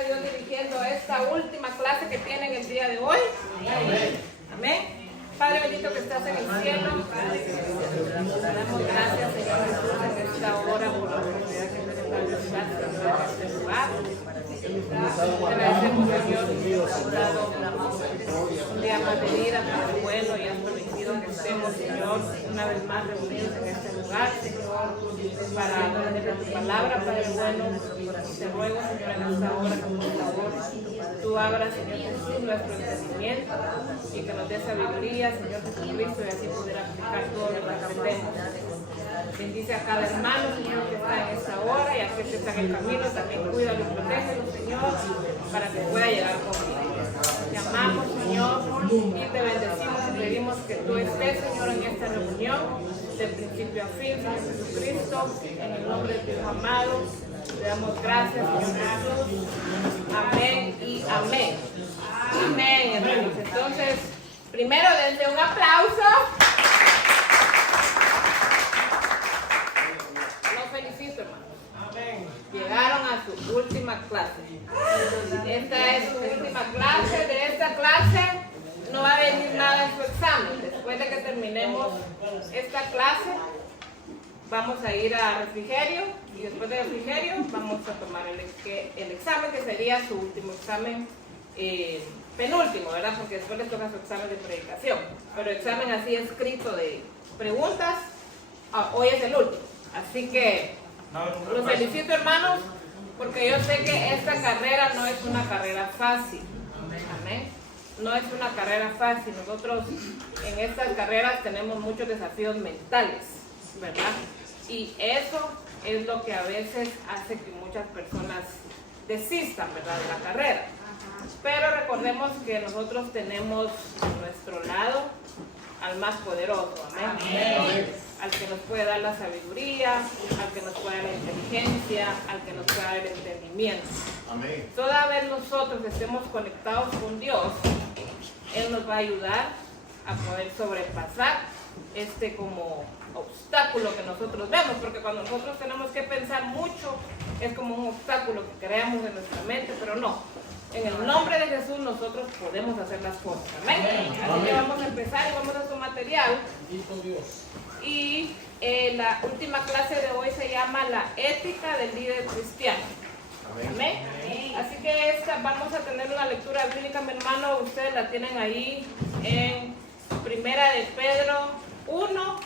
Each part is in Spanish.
sea Dios dirigiendo esta última clase que tienen el día de hoy. Amén. Amén. Padre bendito que estás en el cielo, te damos gracias, Señor Jesús, en esta hora por la oportunidad que nos está dando en este lugar. Te agradecemos, Señor, que nos has dado un día más de vida, Padre bueno, y has permitido que estemos, Señor, una vez más reunidos en este lugar, Señor, para aprender tu palabra, Padre bueno. Te ruego, Señor, en esta hora que por favor tú abras, Señor Jesús, nuestro entendimiento y que nos dé sabiduría, Señor Jesucristo, y así poder aplicar todo lo que aprendemos. Bendice a cada hermano, Señor, que está en esta hora y a aquel que está en el camino. También cuídalo y protégelo, Señor, para que pueda llegar conmigo. Te amamos, Señor, y te bendecimos y pedimos que tú estés, Señor, en esta reunión, de principio a fin, Señor Jesucristo, en el nombre de tu Hijo amado. Te damos gracias, Señor Jesús. Amén y amén. Amén, hermanos. Entonces, primero denle un aplauso. Los felicito, hermanos. Llegaron a su última clase. Esta es su última clase. De esta clase no va a venir nada en su examen. Después de que terminemos esta clase, vamos a ir a refrigerio y después de refrigerio vamos a tomar el examen, que sería su último examen, penúltimo, ¿verdad? Porque después les toca su examen de predicación. Pero examen así escrito de preguntas, hoy es el último. Así que los felicito, hermanos, porque yo sé que esta carrera no es una carrera fácil. Amén. No es una carrera fácil. Nosotros en estas carreras tenemos muchos desafíos mentales, ¿verdad? Y eso es lo que a veces hace que muchas personas desistan, ¿verdad?, de la carrera. Pero recordemos que nosotros tenemos a nuestro lado al más poderoso, amén. Amén. Al que nos puede dar la sabiduría, al que nos puede dar la inteligencia, al que nos puede dar el entendimiento. Amén. Toda vez nosotros estemos conectados con Dios, Él nos va a ayudar a poder sobrepasar este como obstáculo que nosotros vemos, porque cuando nosotros tenemos que pensar mucho es como un obstáculo que creamos en nuestra mente, pero no. En el nombre de Jesús nosotros podemos hacer las cosas. Amén. Así que vamos a empezar y vamos a su material. Y la última clase de hoy se llama la ética del líder cristiano. Amén. Así que vamos a tener una lectura bíblica, mi hermano. Ustedes la tienen ahí en Primera de Pedro 1,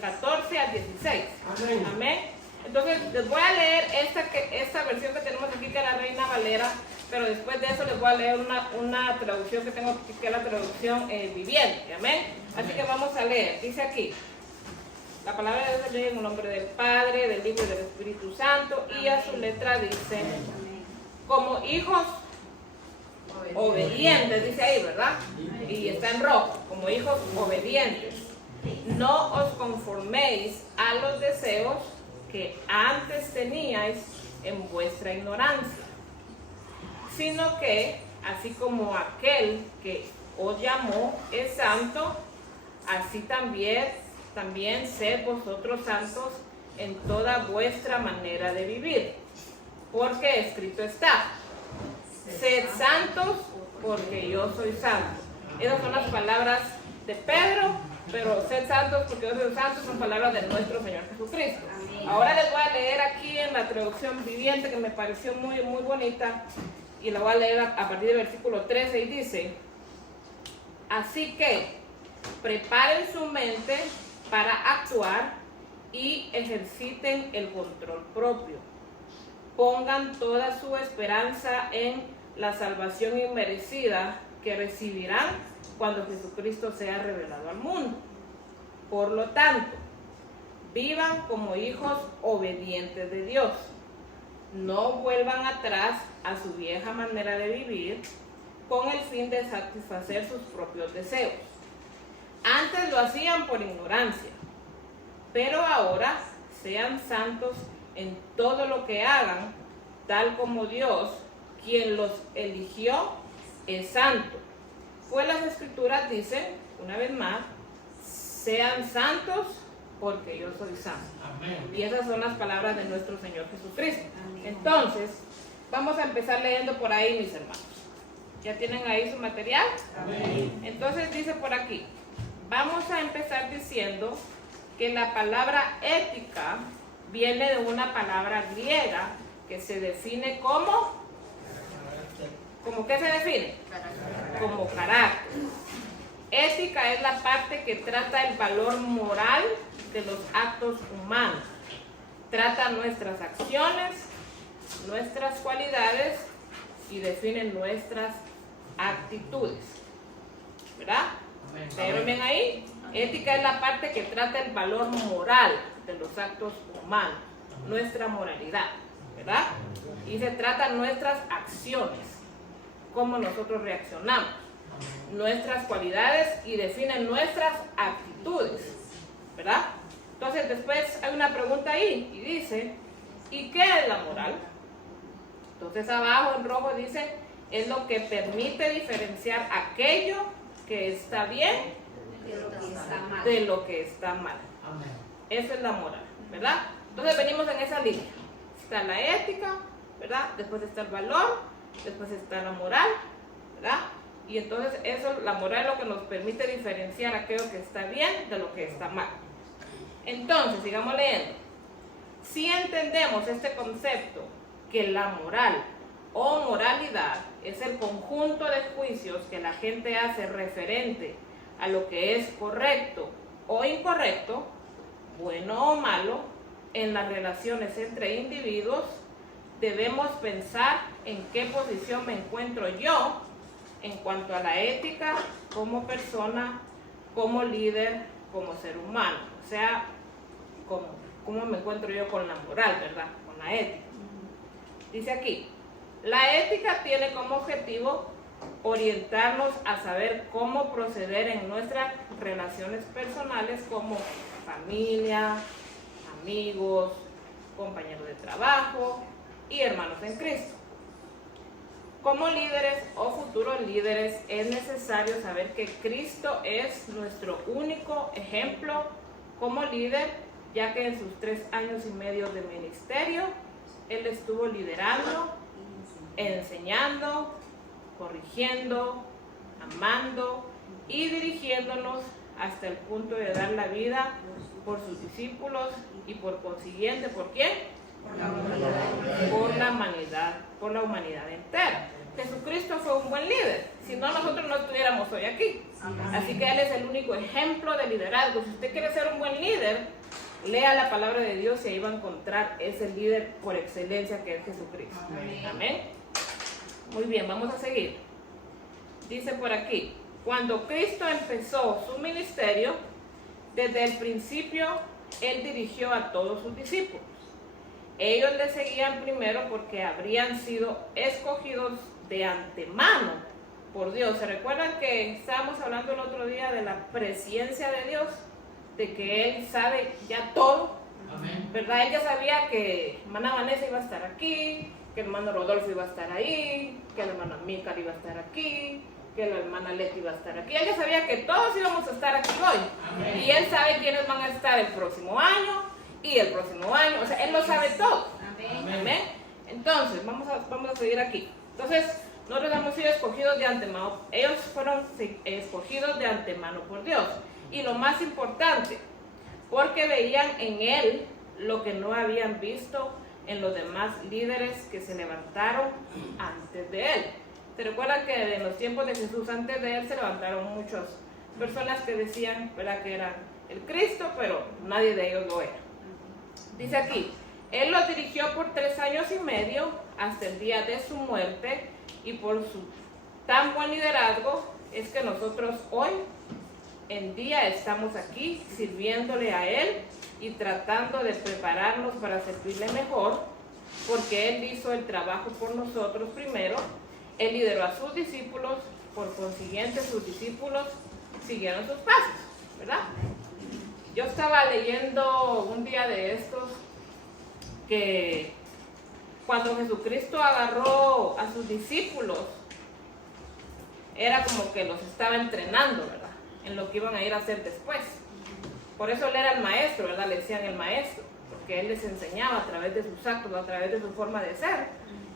14 al 16. Amén. Entonces les voy a leer esta versión que tenemos aquí, que es la Reina Valera, pero después de eso les voy a leer una traducción que tengo aquí, que es la traducción viviente. Amén. Así que vamos a leer. Dice aquí: la palabra de Dios se lee en el nombre del Padre, del Hijo y del Espíritu Santo. Y a su letra dice: como hijos obedientes, dice ahí, ¿verdad? Y está en rojo: como hijos obedientes, no os conforméis a los deseos que antes teníais en vuestra ignorancia, sino que, así como aquel que os llamó es santo, así también sed vosotros santos en toda vuestra manera de vivir, porque escrito está: sed santos porque yo soy santo. Esas son las palabras de Pedro, pero sed santos porque yo soy santo son palabras de nuestro Señor Jesucristo. Ahora les voy a leer aquí en la traducción viviente, que me pareció muy, muy bonita, y la voy a leer a partir del versículo 13, y dice: así que preparen su mente para actuar y ejerciten el control propio. Pongan toda su esperanza en la salvación inmerecida que recibirán cuando Jesucristo sea revelado al mundo. Por lo tanto, vivan como hijos obedientes de Dios. No vuelvan atrás a su vieja manera de vivir con el fin de satisfacer sus propios deseos. Antes lo hacían por ignorancia, pero ahora sean santos en todo lo que hagan, tal como Dios, quien los eligió, es santo. Pues las Escrituras dicen, una vez más: sean santos porque yo soy santo. Amén. Y esas son las palabras de nuestro Señor Jesucristo. Amén. Entonces, Vamos a empezar leyendo por ahí, mis hermanos. ¿Ya tienen ahí su material? Amén. Entonces dice por aquí, vamos a empezar diciendo que la palabra ética viene de una palabra griega que se define como, ¿cómo qué se define? Como carácter. Ética es la parte que trata el valor moral de los actos humanos. Trata nuestras acciones, nuestras cualidades y define nuestras actitudes. ¿Verdad? ¿Leyeron bien ahí? Ética es la parte que trata el valor moral de los actos humanos, nuestra moralidad, ¿verdad? Y se trata nuestras acciones, cómo nosotros reaccionamos, nuestras cualidades y define nuestras actitudes, ¿verdad? Entonces después hay una pregunta ahí y dice, ¿y qué es la moral? Entonces abajo en rojo dice, es lo que permite diferenciar aquello que está bien de lo que está mal. Esa es la moral, ¿verdad? Entonces venimos en esa línea. Está la ética, ¿verdad? Después está el valor, después está la moral, ¿verdad? Y entonces eso, la moral es lo que nos permite diferenciar aquello que está bien de lo que está mal. Entonces, sigamos leyendo. Si entendemos este concepto, que la moral o moralidad es el conjunto de juicios que la gente hace referente a lo que es correcto o incorrecto, bueno o malo, en las relaciones entre individuos, debemos pensar en qué posición me encuentro yo en cuanto a la ética como persona, como líder, como ser humano. O sea, cómo me encuentro yo con la moral, ¿verdad? Con la ética. Dice aquí, la ética tiene como objetivo orientarnos a saber cómo proceder en nuestras relaciones personales como familia, amigos, compañeros de trabajo y hermanos en Cristo. Como líderes o futuros líderes es necesario saber que Cristo es nuestro único ejemplo como líder, ya que en sus 3 años y medio de ministerio, Él estuvo liderando, enseñando, corrigiendo, amando y dirigiéndonos hasta el punto de dar la vida por sus discípulos y por consiguiente, ¿por quién? Por la humanidad entera. Jesucristo fue un buen líder, si no nosotros no estuviéramos hoy aquí. Así que Él es el único ejemplo de liderazgo. Si usted quiere ser un buen líder, lea la palabra de Dios y ahí va a encontrar ese líder por excelencia que es Jesucristo. Amén. Muy bien, vamos a seguir. Dice por aquí, cuando Cristo empezó su ministerio, desde el principio Él dirigió a todos sus discípulos. Ellos le seguían primero porque habrían sido escogidos de antemano por Dios. ¿Se recuerdan que estábamos hablando el otro día de la presciencia de Dios? De que Él sabe ya todo. Amén. ¿Verdad? Él ya sabía que hermana Vanessa iba a estar aquí, que el hermano Rodolfo iba a estar ahí, que la hermana Mícar iba a estar aquí, que la hermana Leti iba a estar aquí. Él ya sabía que todos íbamos a estar aquí hoy. Amén. Y Él sabe quiénes van a estar el próximo año y el próximo año. O sea, Él lo sabe todo. Amén. Amén. Entonces, vamos a seguir aquí. Entonces, nosotros hemos sido escogidos de antemano. Ellos fueron escogidos de antemano por Dios. Y lo más importante, porque veían en Él lo que no habían visto en los demás líderes que se levantaron antes de Él. ¿Se recuerdan que en los tiempos de Jesús, antes de Él, se levantaron muchas personas que decían, ¿verdad?, que eran el Cristo, pero nadie de ellos lo era? Dice aquí, Él los dirigió por 3 años y medio hasta el día de su muerte, y por su tan buen liderazgo es que nosotros hoy en día estamos aquí sirviéndole a Él y tratando de prepararnos para servirle mejor, porque Él hizo el trabajo por nosotros primero. Él lideró a sus discípulos, por consiguiente sus discípulos siguieron sus pasos, ¿verdad? Yo estaba leyendo un día de estos que cuando Jesucristo agarró a sus discípulos, era como que los estaba entrenando, ¿verdad?, en lo que iban a ir a hacer después. Por eso Él era el maestro, ¿verdad? Le decían el maestro, porque Él les enseñaba a través de sus actos, a través de su forma de ser.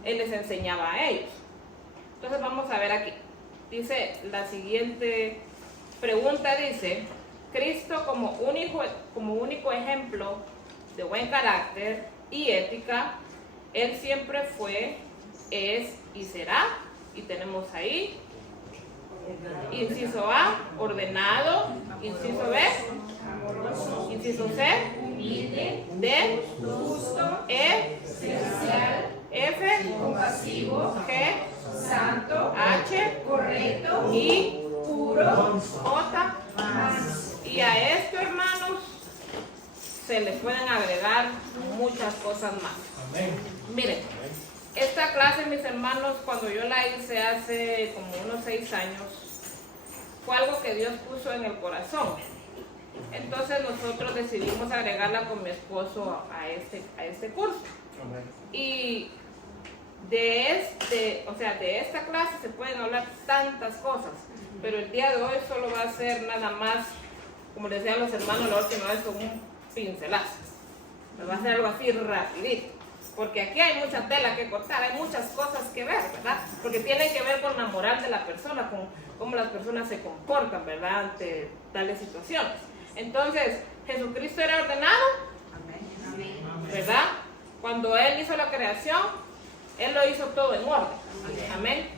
Él les enseñaba a ellos. Entonces vamos a ver aquí. Dice la siguiente pregunta, dice, Cristo como único ejemplo de buen carácter y ética, Él siempre fue, es y será. Y tenemos ahí, inciso A, ordenado, inciso B, inciso C, humilde, D, justo, E, servicial, F, compasivo, G, santo, H, correcto, I, puro, J, manso. Y a esto, hermanos, se le pueden agregar muchas cosas más. Amén. Miren, esta clase, mis hermanos, cuando yo la hice hace como unos 6 años, fue algo que Dios puso en el corazón. Entonces nosotros decidimos agregarla con mi esposo a este curso. Y de esta clase se pueden hablar tantas cosas, pero el día de hoy solo va a ser nada más, como les decían los hermanos la última vez, con un pincelazo. Va a ser algo así rapidito. Porque aquí hay mucha tela que cortar, hay muchas cosas que ver, ¿verdad? Porque tiene que ver con la moral de la persona, con cómo las personas se comportan, ¿verdad? Ante tales situaciones. Entonces, ¿Jesucristo era ordenado? ¿Verdad? Cuando Él hizo la creación, Él lo hizo todo en orden. Amén.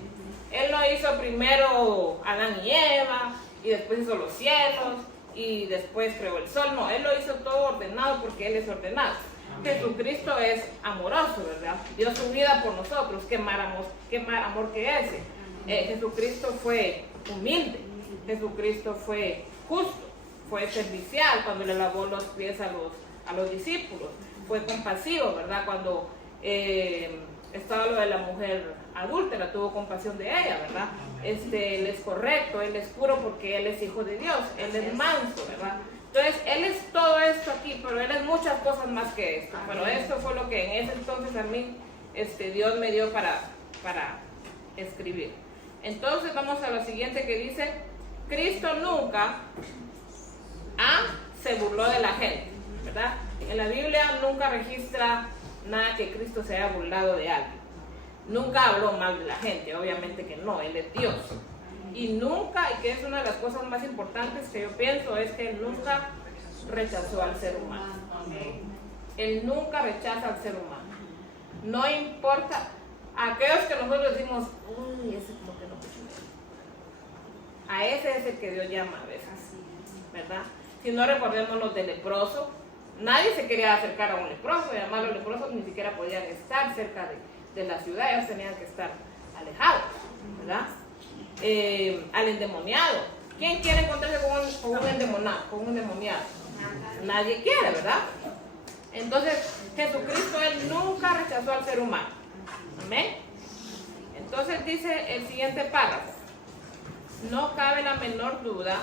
Él lo hizo primero Adán y Eva, y después hizo los cielos, y después creó el sol. No, Él lo hizo todo ordenado porque Él es ordenado. Jesucristo es amoroso, ¿verdad? Dio su vida por nosotros. Qué mal amor que ese. Jesucristo fue humilde. Jesucristo fue justo. Fue servicial cuando le lavó los pies a los discípulos. Fue compasivo, ¿verdad? Cuando estaba lo de la mujer adúltera, tuvo compasión de ella, ¿verdad? Él es correcto, Él es puro porque Él es hijo de Dios. Él es manso, ¿verdad? Entonces, Él es todo esto aquí, pero Él es muchas cosas más que esto. Pero esto fue lo que en ese entonces a mí Dios me dio para escribir. Entonces, vamos a lo siguiente que dice, Cristo nunca se burló de la gente, ¿verdad? En la Biblia nunca registra nada que Cristo se haya burlado de alguien. Nunca habló mal de la gente, obviamente que no, Él es Dios. Y nunca, y que es una de las cosas más importantes que yo pienso, es que Él nunca rechazó al ser humano. Él nunca rechaza al ser humano. No importa, aquellos que nosotros decimos, uy, ese como que no me sirve. A ese es el que Dios llama a veces, ¿verdad? Si no, recordémonos del leproso. Nadie se quería acercar a un leproso, y además los leprosos ni siquiera podían estar cerca de la ciudad, ellos tenían que estar alejados, ¿verdad? Al endemoniado. ¿Quién quiere encontrarse con un endemoniado? Nadie quiere, ¿verdad? Entonces, Jesucristo, Él nunca rechazó al ser humano. Amén. Entonces dice el siguiente párrafo: no cabe la menor duda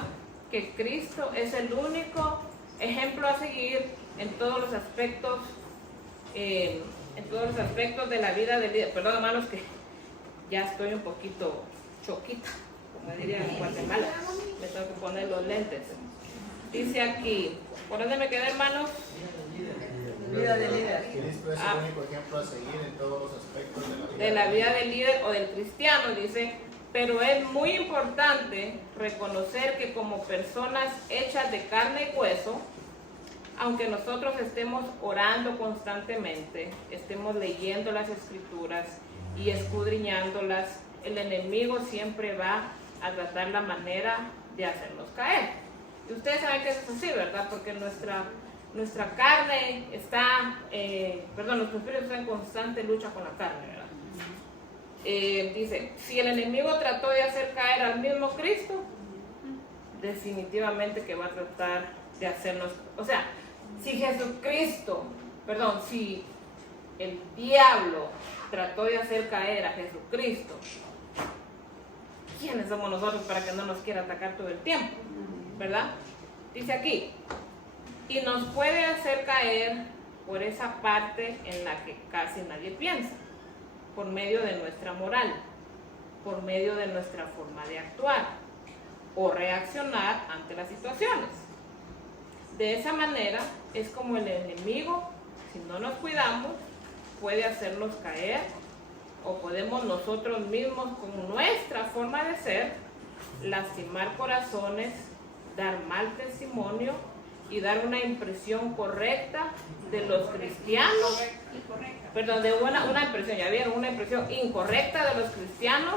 que Cristo es el único ejemplo a seguir en todos los aspectos, de la vida del líder. Perdón, hermanos, que ya estoy un poquito choquita, como dirían en Guatemala. Me tengo que poner los lentes. Dice aquí, ¿por dónde me quedé, hermanos? Vida del líder. Cristo es el único ejemplo a seguir en todos los aspectos de la vida del líder o del cristiano, dice. Pero es muy importante reconocer que como personas hechas de carne y hueso, aunque nosotros estemos orando constantemente, estemos leyendo las escrituras y escudriñándolas, el enemigo siempre va a tratar la manera de hacernos caer. Y ustedes saben que eso es así, ¿verdad? Porque nuestra carne está, nuestro espíritu está en constante lucha con la carne, ¿verdad? Dice, si el enemigo trató de hacer caer al mismo Cristo, definitivamente que va a tratar de hacernos, o sea, si el diablo trató de hacer caer a Jesucristo, ¿quiénes somos nosotros para que no nos quiera atacar todo el tiempo? ¿Verdad? Dice aquí, y nos puede hacer caer por esa parte en la que casi nadie piensa, por medio de nuestra moral, por medio de nuestra forma de actuar o reaccionar ante las situaciones. De esa manera es como el enemigo, si no nos cuidamos, puede hacernos caer o podemos nosotros mismos con nuestra forma de ser lastimar corazones, dar mal testimonio y dar una impresión correcta de los cristianos, perdón, de una impresión, ya vieron, una impresión incorrecta de los cristianos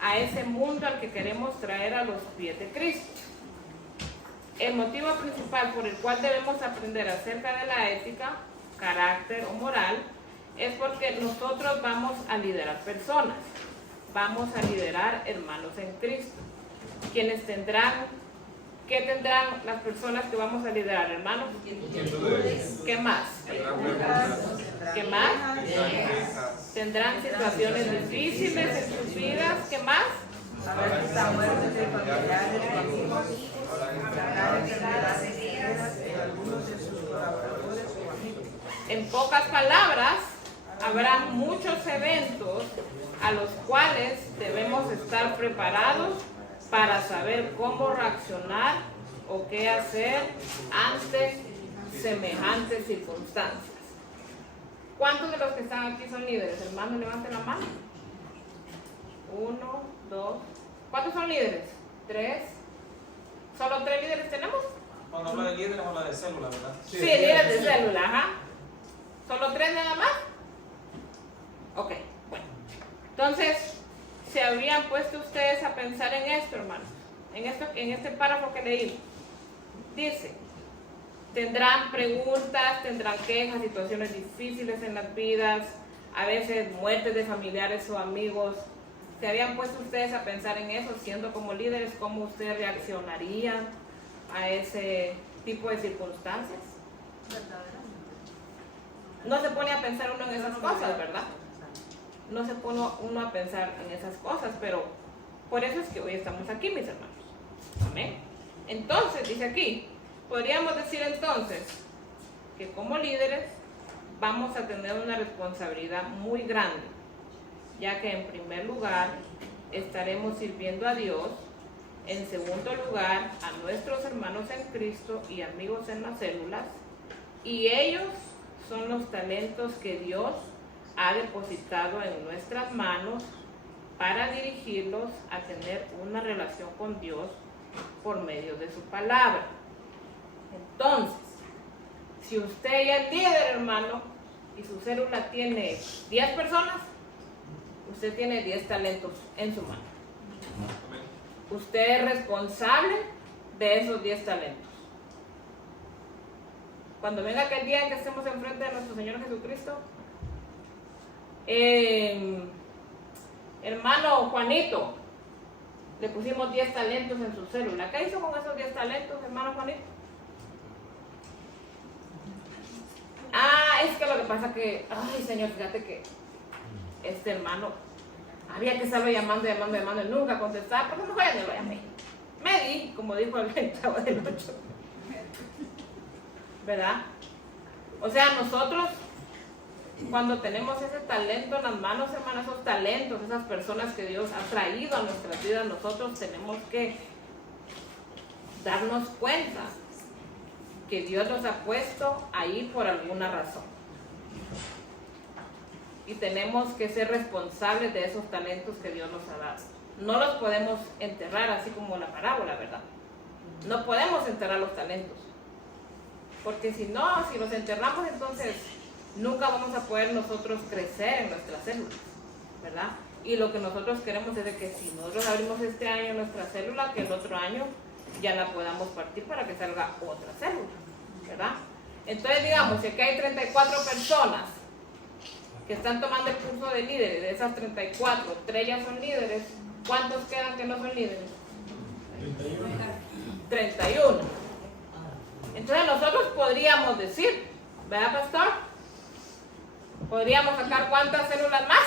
a ese mundo al que queremos traer a los pies de Cristo. El motivo principal por el cual debemos aprender acerca de la ética, carácter o moral es porque nosotros vamos a liderar personas, vamos a liderar hermanos en Cristo, quienes tendrán, ¿qué tendrán las personas que vamos a liderar, hermanos? ¿Qué más? ¿Qué más? Tendrán situaciones difíciles en sus vidas, ¿qué más? Habrá muertes de familiares, amigos, habrá enfermedades severas en algunos de sus colaboradores o amigos. En pocas palabras, habrá muchos eventos a los cuales debemos estar preparados para saber cómo reaccionar o qué hacer ante semejantes circunstancias. ¿Cuántos de los que están aquí son líderes? Hermanos, levanten la mano. 1, 2. ¿Cuántos son líderes? 3. ¿Solo 3 líderes tenemos? Cuando habla de líderes, habla de célula, ¿verdad? Sí, líderes de célula, ajá. ¿Solo 3 nada más? Ok, bueno. Entonces, ¿se habrían puesto ustedes a pensar en esto, hermanos? En este párrafo que leímos. Dice, tendrán preguntas, tendrán quejas, situaciones difíciles en las vidas, a veces muertes de familiares o amigos. ¿Se habían puesto ustedes a pensar en eso, siendo como líderes, cómo ustedes reaccionarían a ese tipo de circunstancias? No se pone a pensar uno en esas cosas, ¿verdad? No se pone uno a pensar en esas cosas, pero por eso es que hoy estamos aquí, mis hermanos. Amén. Entonces, dice aquí, podríamos decir entonces que como líderes vamos a tener una responsabilidad muy grande, ya que en primer lugar estaremos sirviendo a Dios, en segundo lugar a nuestros hermanos en Cristo y amigos en las células, y ellos son los talentos que Dios ha depositado en nuestras manos para dirigirlos a tener una relación con Dios por medio de su palabra. Entonces, si usted ya es líder, hermano, y su célula tiene 10 personas, usted tiene 10 talentos en su mano. Usted es responsable de esos 10 talentos. Cuando venga aquel día en que estemos enfrente de nuestro Señor Jesucristo, hermano Juanito, le pusimos 10 talentos en su célula. ¿Qué hizo con esos 10 talentos, hermano Juanito? Es que lo que pasa que, ay Señor, fíjate que este hermano había que estarlo llamando, y nunca contestaba, porque mejor ya no lo llamé. Me di, como dijo el chavo del 8. ¿Verdad? O sea, nosotros, cuando tenemos ese talento en las manos, hermanos, esos talentos, esas personas que Dios ha traído a nuestras vidas, nosotros tenemos que darnos cuenta que Dios los ha puesto ahí por alguna razón. Y tenemos que ser responsables de esos talentos que Dios nos ha dado. No los podemos enterrar así como la parábola, ¿verdad? No podemos enterrar los talentos. Porque si no, si los enterramos, entonces nunca vamos a poder nosotros crecer en nuestras células, ¿verdad? Y lo que nosotros queremos es de que si nosotros abrimos este año nuestra célula, que el otro año ya la podamos partir para que salga otra célula, ¿verdad? Entonces, digamos, si aquí hay 34 personas que están tomando el curso de líderes, de esas 34, 3 ya son líderes, ¿cuántos quedan que no son líderes? 31. Entonces nosotros podríamos decir, ¿verdad, pastor? ¿Podríamos sacar cuántas células más?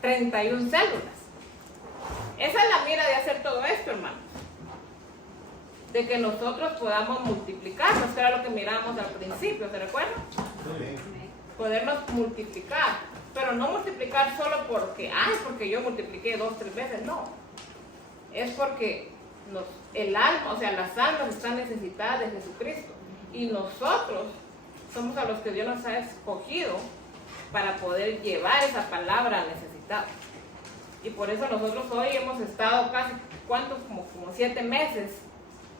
31 células. Esa es la mira de hacer todo esto, hermano. De que nosotros podamos multiplicarnos, que era lo que mirábamos al principio, ¿se recuerdan? Podernos multiplicar, pero no multiplicar solo porque yo multipliqué 2, 3 veces, no. Es porque el alma, o sea, las almas están necesitadas de Jesucristo y nosotros somos a los que Dios nos ha escogido para poder llevar esa palabra al necesitado. Y por eso nosotros hoy hemos estado casi, ¿cuántos? Como 7 meses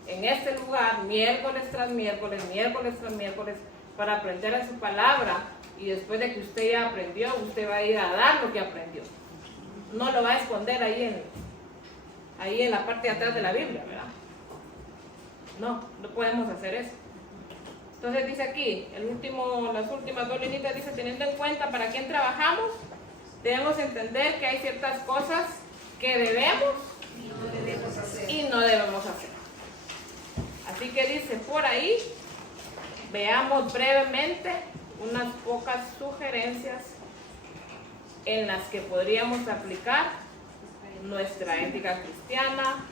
en este lugar, miércoles tras miércoles, para aprender a su palabra. Y después de que usted ya aprendió, usted va a ir a dar lo que aprendió. No lo va a esconder ahí en la parte de atrás de la Biblia, ¿verdad? No podemos hacer eso. Entonces dice aquí, las últimas 2 líneas dice, teniendo en cuenta para quién trabajamos, debemos entender que hay ciertas cosas que debemos y no debemos hacer. Así que dice por ahí, veamos brevemente unas pocas sugerencias en las que podríamos aplicar nuestra ética cristiana,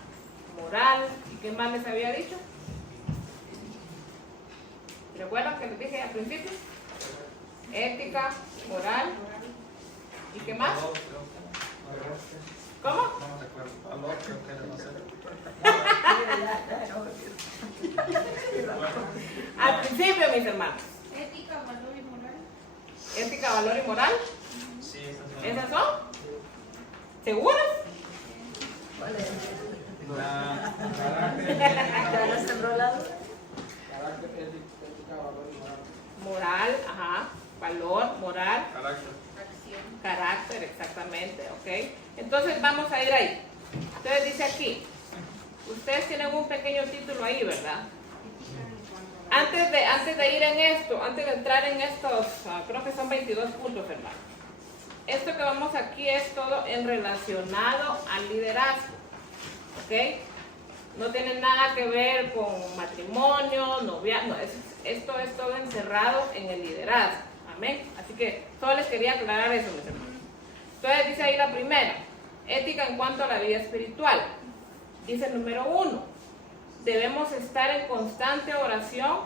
moral, ¿y qué más les había dicho? ¿Recuerdan que les dije al principio? Ética, moral, ¿y qué más? ¿Cómo? Al principio, mis hermanos. Ética, valor y moral. Ética, valor y moral. Sí, esas son. ¿Esas son? ¿Seguros? ¿Cuál es? Carácter, ¿Ya los enrolados? ética, valor y moral. Moral, ajá. Valor, moral, Carácter. carácter, exactamente, ¿ok? Entonces vamos a ir ahí. Entonces dice aquí, ustedes tienen un pequeño título ahí, ¿verdad? Antes de ir en esto, antes de entrar en estos, creo que son 22 puntos, hermano. Esto que vamos aquí es todo en relacionado al liderazgo, ¿ok? No tiene nada que ver con matrimonio, noviazgo, esto es todo encerrado en el liderazgo, amén. Así que solo les quería aclarar eso, mis hermanos. Entonces dice ahí la primera, ética en cuanto a la vida espiritual. Dice el número 1, debemos estar en constante oración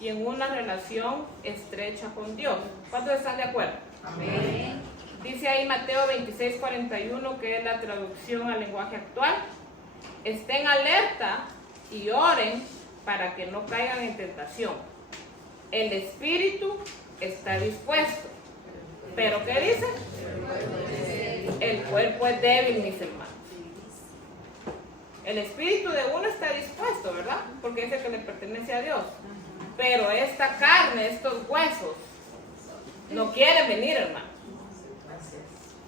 y en una relación estrecha con Dios. ¿Cuántos están de acuerdo? Amén. Dice ahí Mateo 26:41, que es la traducción al lenguaje actual. Estén alerta y oren para que no caigan en tentación. El espíritu está dispuesto, pero ¿qué dice? El cuerpo es débil, mis hermanos. El espíritu de uno está dispuesto, ¿verdad? Porque es el que le pertenece a Dios. Pero esta carne, estos huesos, no quieren venir, hermano.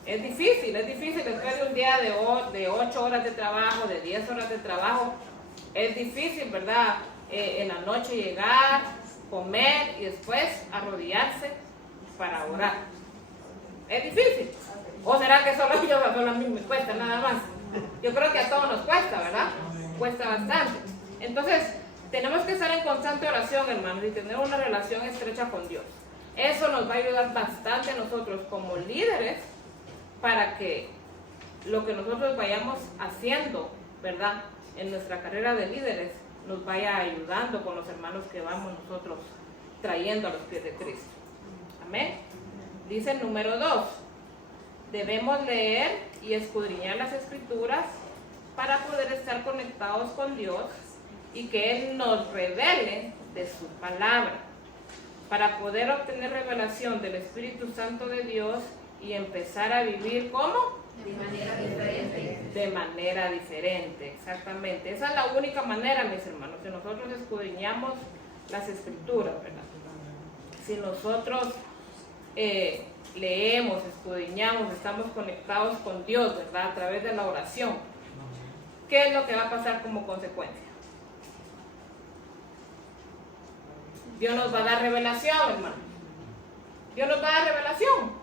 Es difícil después de un día de 8 horas de trabajo, de 10 horas de trabajo. Es difícil, ¿verdad? En la noche llegar, comer y después arrodillarse para orar. Es difícil. ¿O será que solo a mí me cuesta nada más? Yo creo que a todos nos cuesta, ¿verdad? Cuesta bastante. Entonces, tenemos que estar en constante oración, hermanos, y tener una relación estrecha con Dios. Eso nos va a ayudar bastante a nosotros como líderes para que lo que nosotros vayamos haciendo, ¿verdad? En nuestra carrera de líderes, nos vaya ayudando con los hermanos que vamos nosotros trayendo a los pies de Cristo. Amén. Dice el número 2. Debemos leer y escudriñar las Escrituras para poder estar conectados con Dios y que Él nos revele de su palabra, para poder obtener revelación del Espíritu Santo de Dios y empezar a vivir ¿cómo? De manera diferente. De manera diferente, exactamente. Esa es la única manera, mis hermanos, si nosotros escudriñamos las Escrituras, ¿verdad? Si nosotros leemos, escudriñamos, estamos conectados con Dios, ¿verdad? A través de la oración. ¿Qué es lo que va a pasar como consecuencia? Dios nos va a dar revelación, hermano. Dios nos va a dar revelación.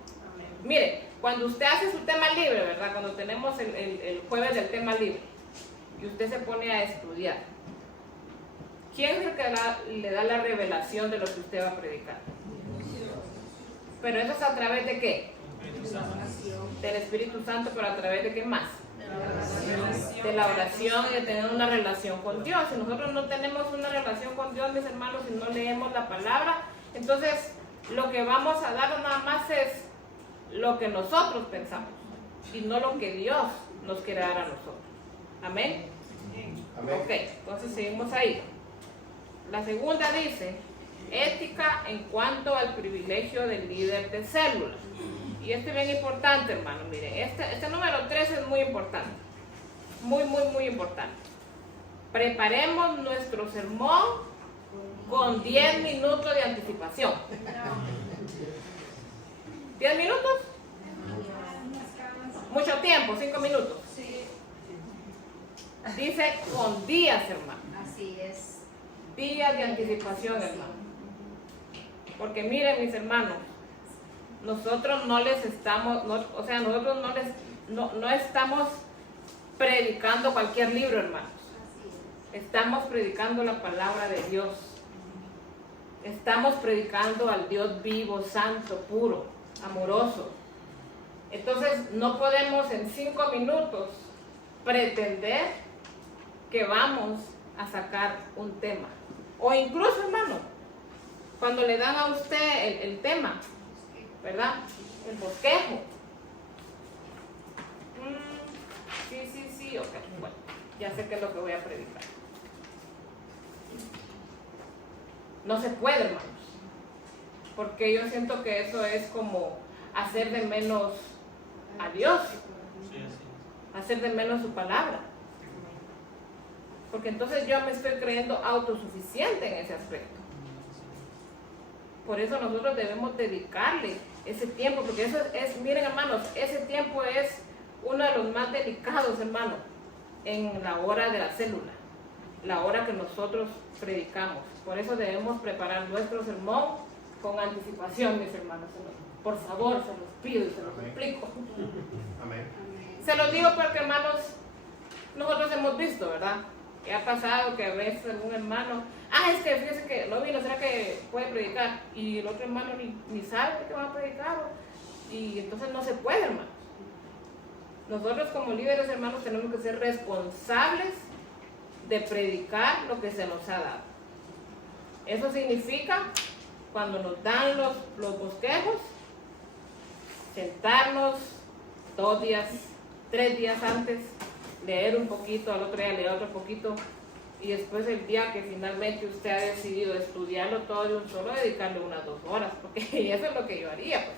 Mire, cuando usted hace su tema libre, ¿verdad? Cuando tenemos el jueves del tema libre y usted se pone a estudiar, ¿quién es el que le da la revelación de lo que usted va a predicar? Pero eso es a través de ¿qué? Del Espíritu Santo, pero a través de ¿qué más? De la oración y de tener una relación con Dios. Si nosotros no tenemos una relación con Dios, mis hermanos, y no leemos la palabra, entonces lo que vamos a dar nada más es lo que nosotros pensamos y no lo que Dios nos quiere dar a nosotros. Amén. Amén. Ok, entonces seguimos ahí. La segunda dice, ética en cuanto al privilegio del líder de célula. Y esto es bien importante, hermano. Miren, este número 3 es muy importante. Muy importante. Preparemos nuestro sermón con 10 minutos de anticipación. 10 minutos. Mucho tiempo, 5 minutos. Dice con días, hermano. Así es. Días de anticipación, hermano. Porque miren, mis hermanos, nosotros no les estamos, nosotros no estamos predicando cualquier libro, hermanos. Estamos predicando la palabra de Dios. Estamos predicando al Dios vivo, santo, puro, amoroso. Entonces no podemos en 5 minutos pretender que vamos a sacar un tema. O incluso, hermano, cuando le dan a usted el tema, ¿verdad? El bosquejo. Sí, ok. Bueno, ya sé qué es lo que voy a predicar. No se puede, hermanos. Porque yo siento que eso es como hacer de menos a Dios. Sí, así Hacer de menos su palabra. Porque entonces yo me estoy creyendo autosuficiente en ese aspecto. Por eso nosotros debemos dedicarle ese tiempo, porque eso es, miren hermanos, ese tiempo es uno de los más delicados, hermanos, en la hora de la célula, la hora que nosotros predicamos. Por eso debemos preparar nuestro sermón con anticipación, mis hermanos. Por favor, se los pido y se los suplico. Amén. Se los digo porque, hermanos, nosotros hemos visto, ¿verdad? Que ha pasado que a veces algún hermano, es que fíjese que no vino, ¿será que puede predicar? Y el otro hermano ni sabe de qué va a predicar, y entonces no se puede, hermanos. Nosotros como líderes, hermanos, tenemos que ser responsables de predicar lo que se nos ha dado. Eso significa, cuando nos dan los bosquejos, sentarnos 2 días, 3 días antes, leer un poquito, al otro día leer otro poquito, y después el día que finalmente usted ha decidido estudiarlo todo de un solo, dedicarle unas 2 horas, porque eso es lo que yo haría, pues.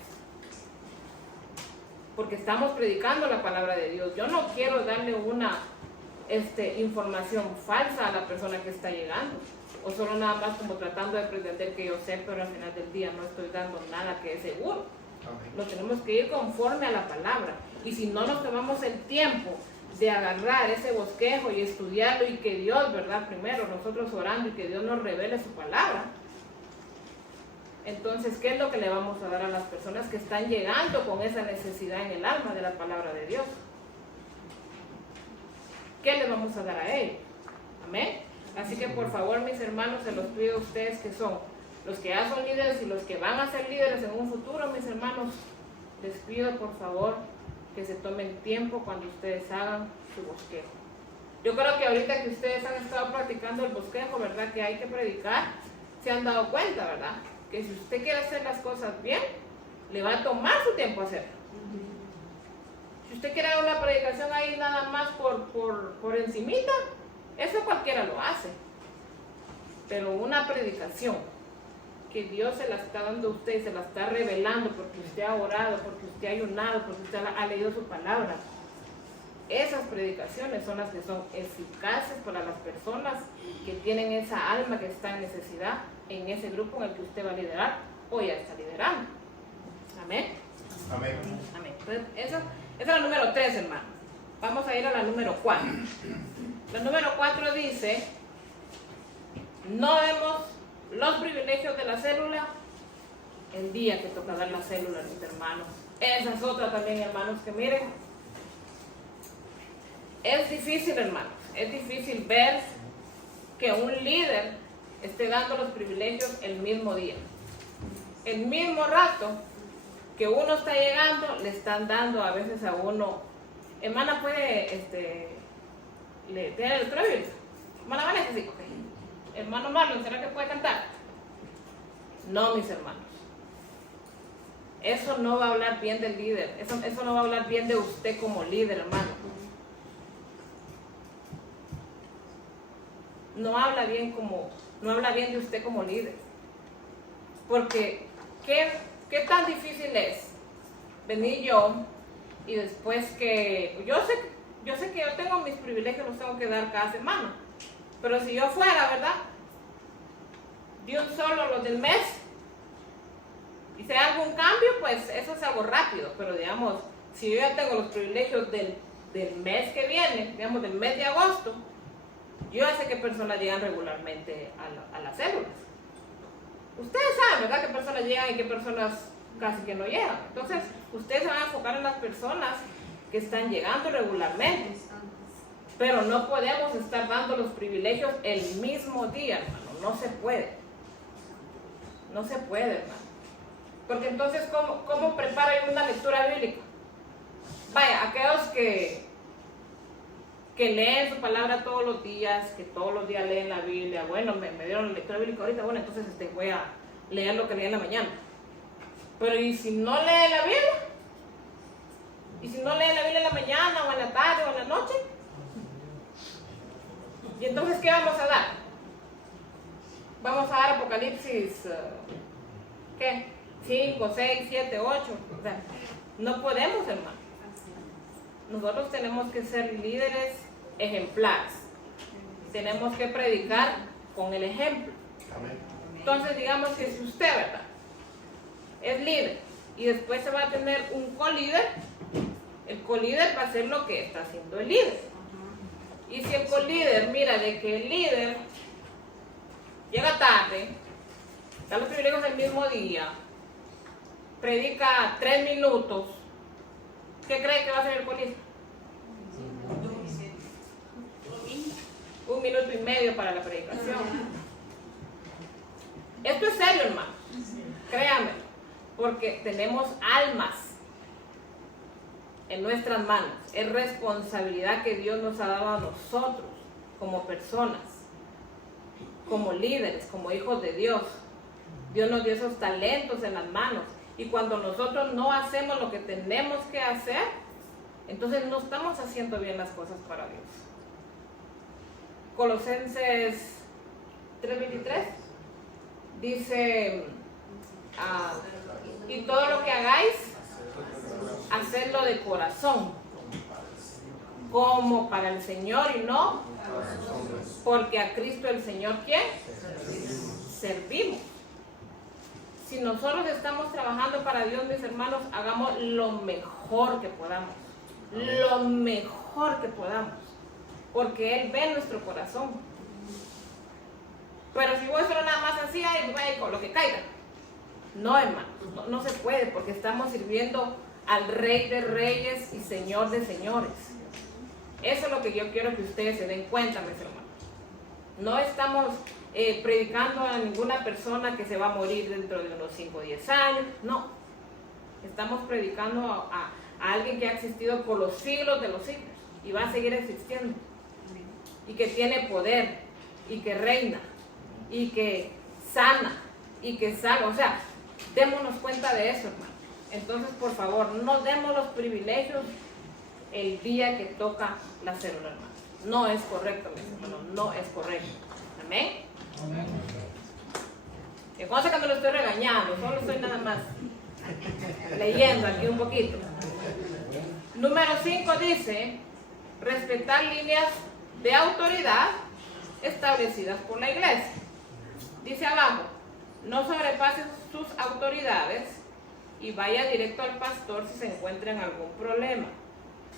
Porque estamos predicando la palabra de Dios. Yo no quiero darle una información falsa a la persona que está llegando, o solo nada más como tratando de pretender que yo sé, pero al final del día no estoy dando nada que es seguro. Lo tenemos que ir conforme a la palabra, y si no nos tomamos el tiempo de agarrar ese bosquejo y estudiarlo, y que Dios, ¿verdad? Primero nosotros orando y que Dios nos revele su palabra, entonces, ¿qué es lo que le vamos a dar a las personas que están llegando con esa necesidad en el alma de la palabra de Dios? ¿Qué le vamos a dar a ellos? Amén. Así que por favor, mis hermanos, se los pido a ustedes que son los que ya son líderes y los que van a ser líderes en un futuro, mis hermanos, les pido por favor que se tomen tiempo cuando ustedes hagan su bosquejo. Yo creo que ahorita que ustedes han estado practicando el bosquejo, ¿verdad? Que hay que predicar, se han dado cuenta, ¿verdad? Que si usted quiere hacer las cosas bien, le va a tomar su tiempo hacerlo. Si usted quiere dar una predicación ahí nada más por encimita, eso cualquiera lo hace. Pero una predicación que Dios se la está dando a usted y se la está revelando porque usted ha orado, porque usted ha ayunado, porque usted ha leído su palabra, esas predicaciones son las que son eficaces para las personas que tienen esa alma que está en necesidad en ese grupo en el que usted va a liderar o ya está liderando. Amén. Amén. Amén. Entonces, esa es la número 3, hermano. Vamos a ir a la número 4. La número 4 dice: no vemos los privilegios de la célula el día que toca dar la célula, mis hermanos. Esa es otra también, hermanos, que miren, es difícil, hermanos, es difícil ver que un líder esté dando los privilegios el mismo día. El mismo rato que uno está llegando, le están dando a veces a uno, hermana, puede le tener el trébol. Hermana Vanessa, sí, ok. Hermano Marlon, ¿será que puede cantar? No, mis hermanos. Eso no va a hablar bien del líder. Eso no va a hablar bien de usted como líder, hermano. No habla bien de usted como líder. Porque, ¿qué tan difícil es venir yo y después que... Yo sé que yo tengo mis privilegios, los tengo que dar cada semana. Pero si yo fuera, ¿verdad? De un solo los del mes, y si hay algún cambio, pues eso es algo rápido. Pero digamos, si yo ya tengo los privilegios del mes que viene, digamos del mes de agosto, yo ya sé qué personas llegan regularmente a las células. Ustedes saben, ¿verdad?, qué personas llegan y qué personas casi que no llegan. Entonces, ustedes se van a enfocar en las personas que están llegando regularmente. Pero no podemos estar dando los privilegios el mismo día, hermano. No se puede. No se puede, hermano. Porque entonces, ¿cómo preparo yo una lectura bíblica? Vaya, aquellos que leen su palabra todos los días, que todos los días leen la Biblia. Bueno, me dieron la lectura bíblica ahorita, bueno, entonces voy a leer lo que leí en la mañana. Pero ¿y si no lee la Biblia? ¿Y si no lee la Biblia en la mañana, o en la tarde, o en la noche? ¿Y entonces qué vamos a dar? Vamos a dar Apocalipsis, ¿qué? 5, 6, 7, 8. O sea, no podemos, hermano. Nosotros tenemos que ser líderes ejemplares. Tenemos que predicar con el ejemplo. Entonces, digamos que si usted, ¿verdad?, es líder y después se va a tener un colíder, el colíder va a hacer lo que está haciendo el líder. Y si el colíder mira de que el líder llega tarde, da los privilegios el mismo día, predica 3 minutos, ¿qué cree que va a hacer el colíder? 1 minuto y medio para la predicación. Esto es serio, hermano. Créanme, porque tenemos almas en nuestras manos. Es responsabilidad que Dios nos ha dado a nosotros como personas, como líderes, como hijos de Dios. Dios nos dio esos talentos en las manos. Y cuando nosotros no hacemos lo que tenemos que hacer, entonces no estamos haciendo bien las cosas para Dios. Colosenses 3:23 dice, y todo lo que hagáis, hacedlo de corazón, como para el Señor y no porque a Cristo el Señor, ¿quién? Servimos. Si nosotros estamos trabajando para Dios, mis hermanos, hagamos lo mejor que podamos. Lo mejor que podamos. Porque Él ve nuestro corazón. Pero si vos solo nada más así, ahí vaya con lo que caiga. No, hermano, no se puede, porque estamos sirviendo al Rey de Reyes y Señor de Señores. Eso es lo que yo quiero que ustedes se den cuenta, mis hermanos. No estamos predicando a ninguna persona que se va a morir dentro de unos 5 o 10 años, no. Estamos predicando a alguien que ha existido por los siglos de los siglos y va a seguir existiendo, y que tiene poder, y que reina, y que sana, y que salva. O sea, démonos cuenta de eso, hermano. Entonces, por favor, no demos los privilegios el día que toca la célula, hermano. No es correcto, mis hermanos, no es correcto. Amén. Que cosa que me lo estoy regañando, solo estoy nada más leyendo aquí un poquito. Número 5 dice, respetar líneas de autoridad establecidas por la iglesia. Dice abajo, no sobrepase sus autoridades y vaya directo al pastor si se encuentra en algún problema.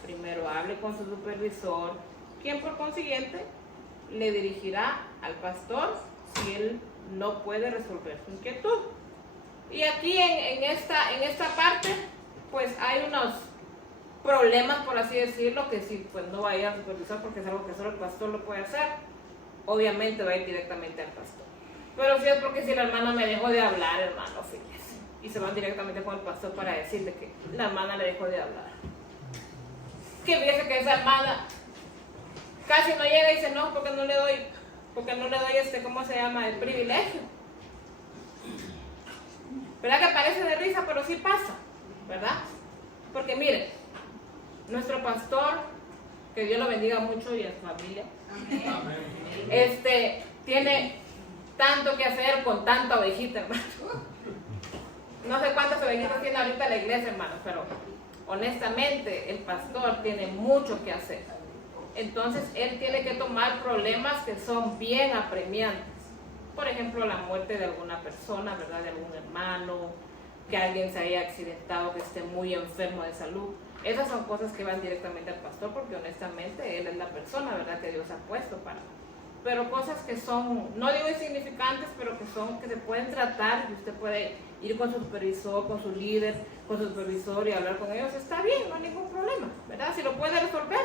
Primero hable con su supervisor, quien por consiguiente le dirigirá al pastor si él no puede resolver su inquietud. Y aquí en esta parte, pues hay unos problemas, por así decirlo, que si pues no va a ir al supervisor porque es algo que solo el pastor lo puede hacer, obviamente va a ir directamente al pastor. Pero si es porque si la hermana me dejó de hablar, hermano, fíjese, y se van directamente con el pastor para decirle que la hermana le dejó de hablar. Que fíjese que esa hermana casi no llega y dice, no, porque no le doy ¿cómo se llama? El privilegio. ¿Verdad que parece de risa? Pero sí pasa, ¿verdad? Porque miren, nuestro pastor, que Dios lo bendiga mucho y a su familia, tiene tanto que hacer con tanta ovejita, hermano. No sé cuántas ovejitas tiene ahorita la iglesia, hermano, pero honestamente el pastor tiene mucho que hacer. Entonces él tiene que tomar problemas que son bien apremiantes. Por ejemplo, la muerte de alguna persona, ¿verdad? De algún hermano, que alguien se haya accidentado, que esté muy enfermo de salud. Esas son cosas que van directamente al pastor, porque honestamente él es la persona, ¿verdad?, que Dios ha puesto para. Pero cosas que son, no digo insignificantes, pero que se pueden tratar, y usted puede ir con su supervisor, con su líder, con su supervisor y hablar con ellos, está bien, no hay ningún problema, ¿verdad? Si lo puede resolver,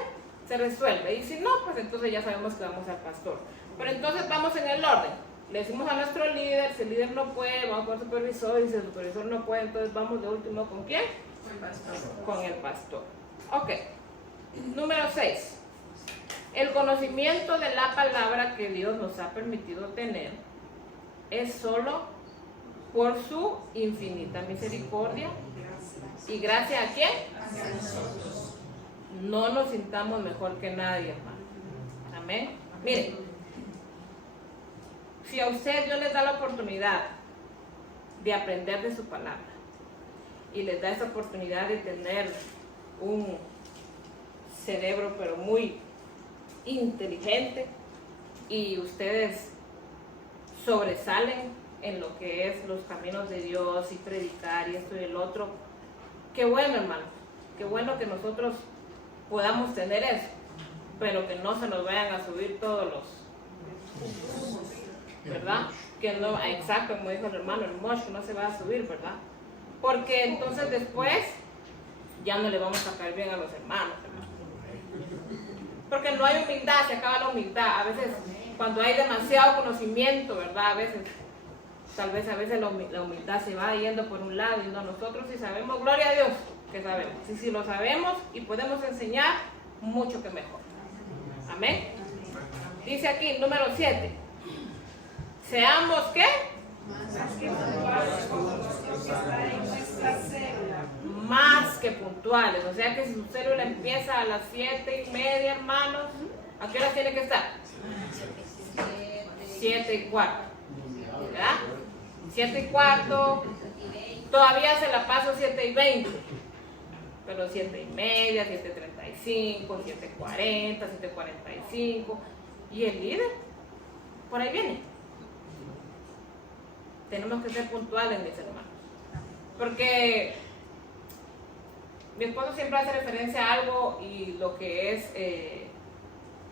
se resuelve, y si no, pues entonces ya sabemos que vamos al pastor. Pero entonces vamos en el orden, le decimos a nuestro líder, si el líder no puede, vamos con el supervisor, y si el supervisor no puede, entonces vamos de último ¿con quién? Con el pastor. Ok, número 6. El conocimiento de la palabra que Dios nos ha permitido tener es solo por su infinita misericordia y gracias a quién. No nos sintamos mejor que nadie, hermano. Amén. Miren, si a usted Dios les da la oportunidad de aprender de su palabra y les da esa oportunidad de tener un cerebro pero muy inteligente y ustedes sobresalen en lo que es los caminos de Dios y predicar y esto y el otro, qué bueno, hermano, qué bueno que nosotros podamos tener eso, pero que no se nos vayan a subir todos los, ¿verdad? Que no, exacto, como dijo el hermano, el mosh no se va a subir, ¿verdad? Porque entonces después ya no le vamos a caer bien a los hermanos, hermano. Porque no hay humildad, se acaba la humildad. A veces, cuando hay demasiado conocimiento, ¿verdad? A veces la humildad se va yendo por un lado y no, nosotros si sabemos, gloria a Dios, que sabemos. Si lo sabemos y podemos enseñar, mucho que mejor. Amén. Dice aquí, número 7. Seamos, ¿qué? Más que puntuales, o sea que si su célula empieza a las 7:30, hermanos, ¿a qué hora tiene que estar? 7:15, ¿verdad? 7:15, todavía se la paso 7:20, pero 7:30, 7:35, 7:40, 7:45, y el líder, por ahí viene. Tenemos que ser puntuales, mis hermanos, porque mi esposo siempre hace referencia a algo y lo que es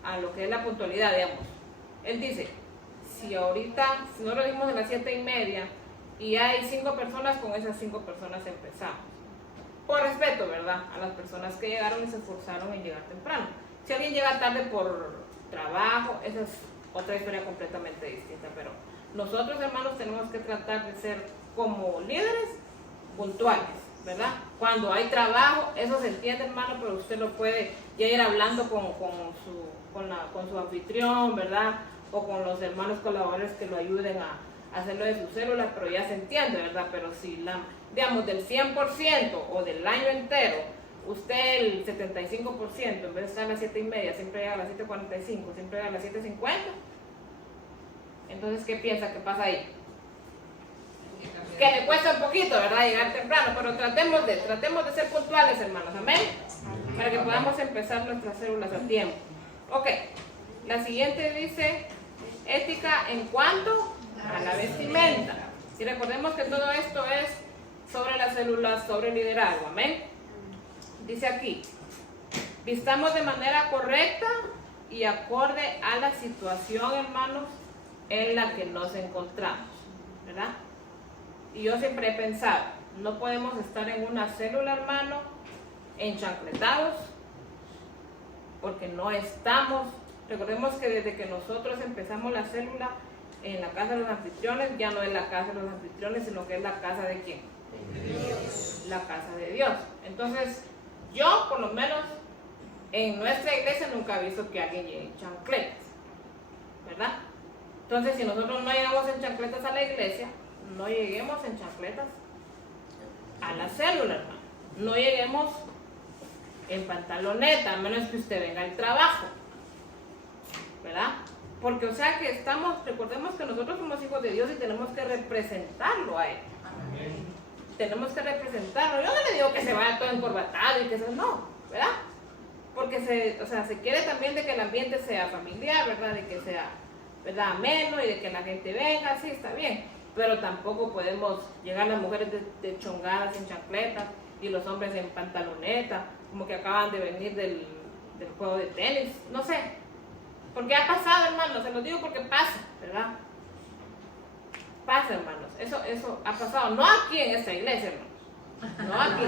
a lo que es la puntualidad, digamos. Él dice, si no lo dimos a las 7:30 y hay 5 personas, con esas 5 personas empezamos. Por respeto, ¿verdad?, a las personas que llegaron y se esforzaron en llegar temprano. Si alguien llega tarde por trabajo, esa es otra historia completamente distinta, pero nosotros, hermanos, tenemos que tratar de ser como líderes puntuales, ¿verdad? Cuando hay trabajo, eso se entiende, hermano, pero usted lo puede ya ir hablando con su anfitrión, ¿verdad? O con los hermanos colaboradores que lo ayuden a hacerlo de su célula, pero ya se entiende, ¿verdad? Pero si, digamos, del 100% o del año entero, usted el 75%, en vez de estar a las 7:30, siempre llega a las 7:45, siempre llega a las 7:50, entonces, ¿qué piensa que pasa ahí? Que le cuesta un poquito, ¿verdad?, llegar temprano, pero tratemos de ser puntuales, hermanos, amén, para que podamos empezar nuestras células a tiempo. Ok, la siguiente dice, ética en cuanto a la vestimenta. Y recordemos que todo esto es sobre las células, sobre el liderazgo, amén. Dice aquí, vistamos de manera correcta y acorde a la situación, hermanos, en la que nos encontramos, ¿verdad? Y yo siempre he pensado, no podemos estar en una célula, hermano, enchancletados, porque no estamos. Recordemos que desde que nosotros empezamos la célula en la casa de los anfitriones, ya no es la casa de los anfitriones, sino que es la casa de ¿quién? Dios. La casa de Dios. Entonces, yo por lo menos en nuestra iglesia nunca he visto que alguien llegue en chancletas, ¿verdad? Entonces, si nosotros no llegamos en chancletas a la iglesia, no lleguemos en chancletas a la célula, hermano. No lleguemos en pantaloneta, a menos que usted venga al trabajo, ¿verdad? porque o sea que recordemos que nosotros somos hijos de Dios y tenemos que representarlo a Él. Tenemos que representarlo. Yo no le digo que se vaya todo encorbatado y que eso no, ¿verdad? Porque se quiere también de que el ambiente sea familiar, ¿verdad? De que sea, ¿verdad?, ameno y de que la gente venga, sí, está bien. Pero tampoco podemos llegar las mujeres de chongadas en chancletas y los hombres en pantaloneta, como que acaban de venir del juego de tenis, no sé. Porque ha pasado, hermanos, se los digo porque pasa, ¿verdad? Pasa, hermanos, eso ha pasado, no aquí en esta iglesia, hermanos,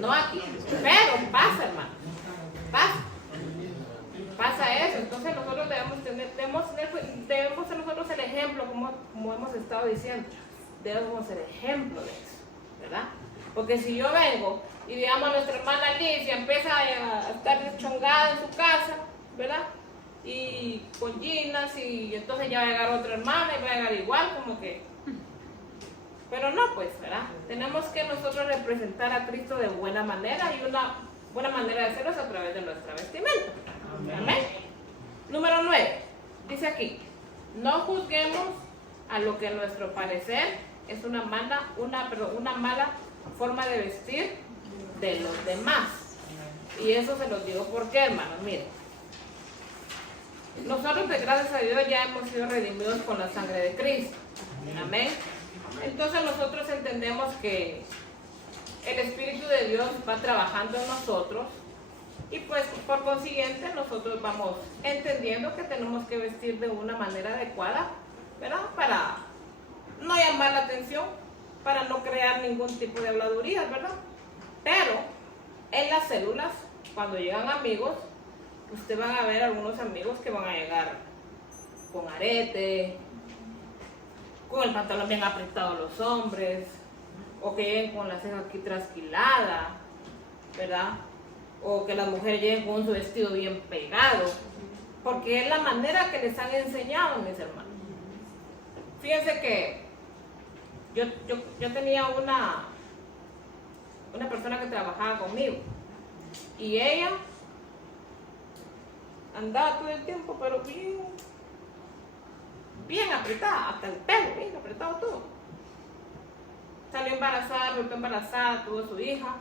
no aquí, pero pasa, hermanos, pasa eso. Entonces nosotros debemos ser nosotros el ejemplo, como hemos estado diciendo, debemos ser ejemplo de eso, ¿verdad? Porque si yo vengo y digamos a nuestra hermana Alicia empieza a estar deschongada en su casa, ¿verdad?, y con ginas, y entonces ya va a llegar otra hermana y va a llegar igual, como que, pero no, pues, ¿verdad? Tenemos que nosotros representar a Cristo de buena manera, y una buena manera de hacerlo es a través de nuestra vestimenta. Amén. Número 9, dice aquí: no juzguemos a lo que en nuestro parecer es una mala forma de vestir de los demás. Y eso se los digo porque, hermanos, miren, nosotros, de gracias a Dios, ya hemos sido redimidos con la sangre de Cristo. Amén. Entonces nosotros entendemos que el Espíritu de Dios va trabajando en nosotros, y pues por consiguiente nosotros vamos entendiendo que tenemos que vestir de una manera adecuada, ¿verdad?, para no llamar la atención, para no crear ningún tipo de habladurías, ¿verdad? Pero en las células, cuando llegan amigos, usted van a ver algunos amigos que van a llegar con arete, con el pantalón bien apretado los hombres, o que lleguen con la ceja aquí trasquilada, ¿verdad? O que las mujeres lleguen con su vestido bien pegado, porque es la manera que les han enseñado, mis hermanos. Fíjense que yo tenía una persona que trabajaba conmigo, y ella andaba todo el tiempo, pero bien apretada, hasta el pelo, bien apretado todo. Salió embarazada, volvió embarazada, tuvo su hija.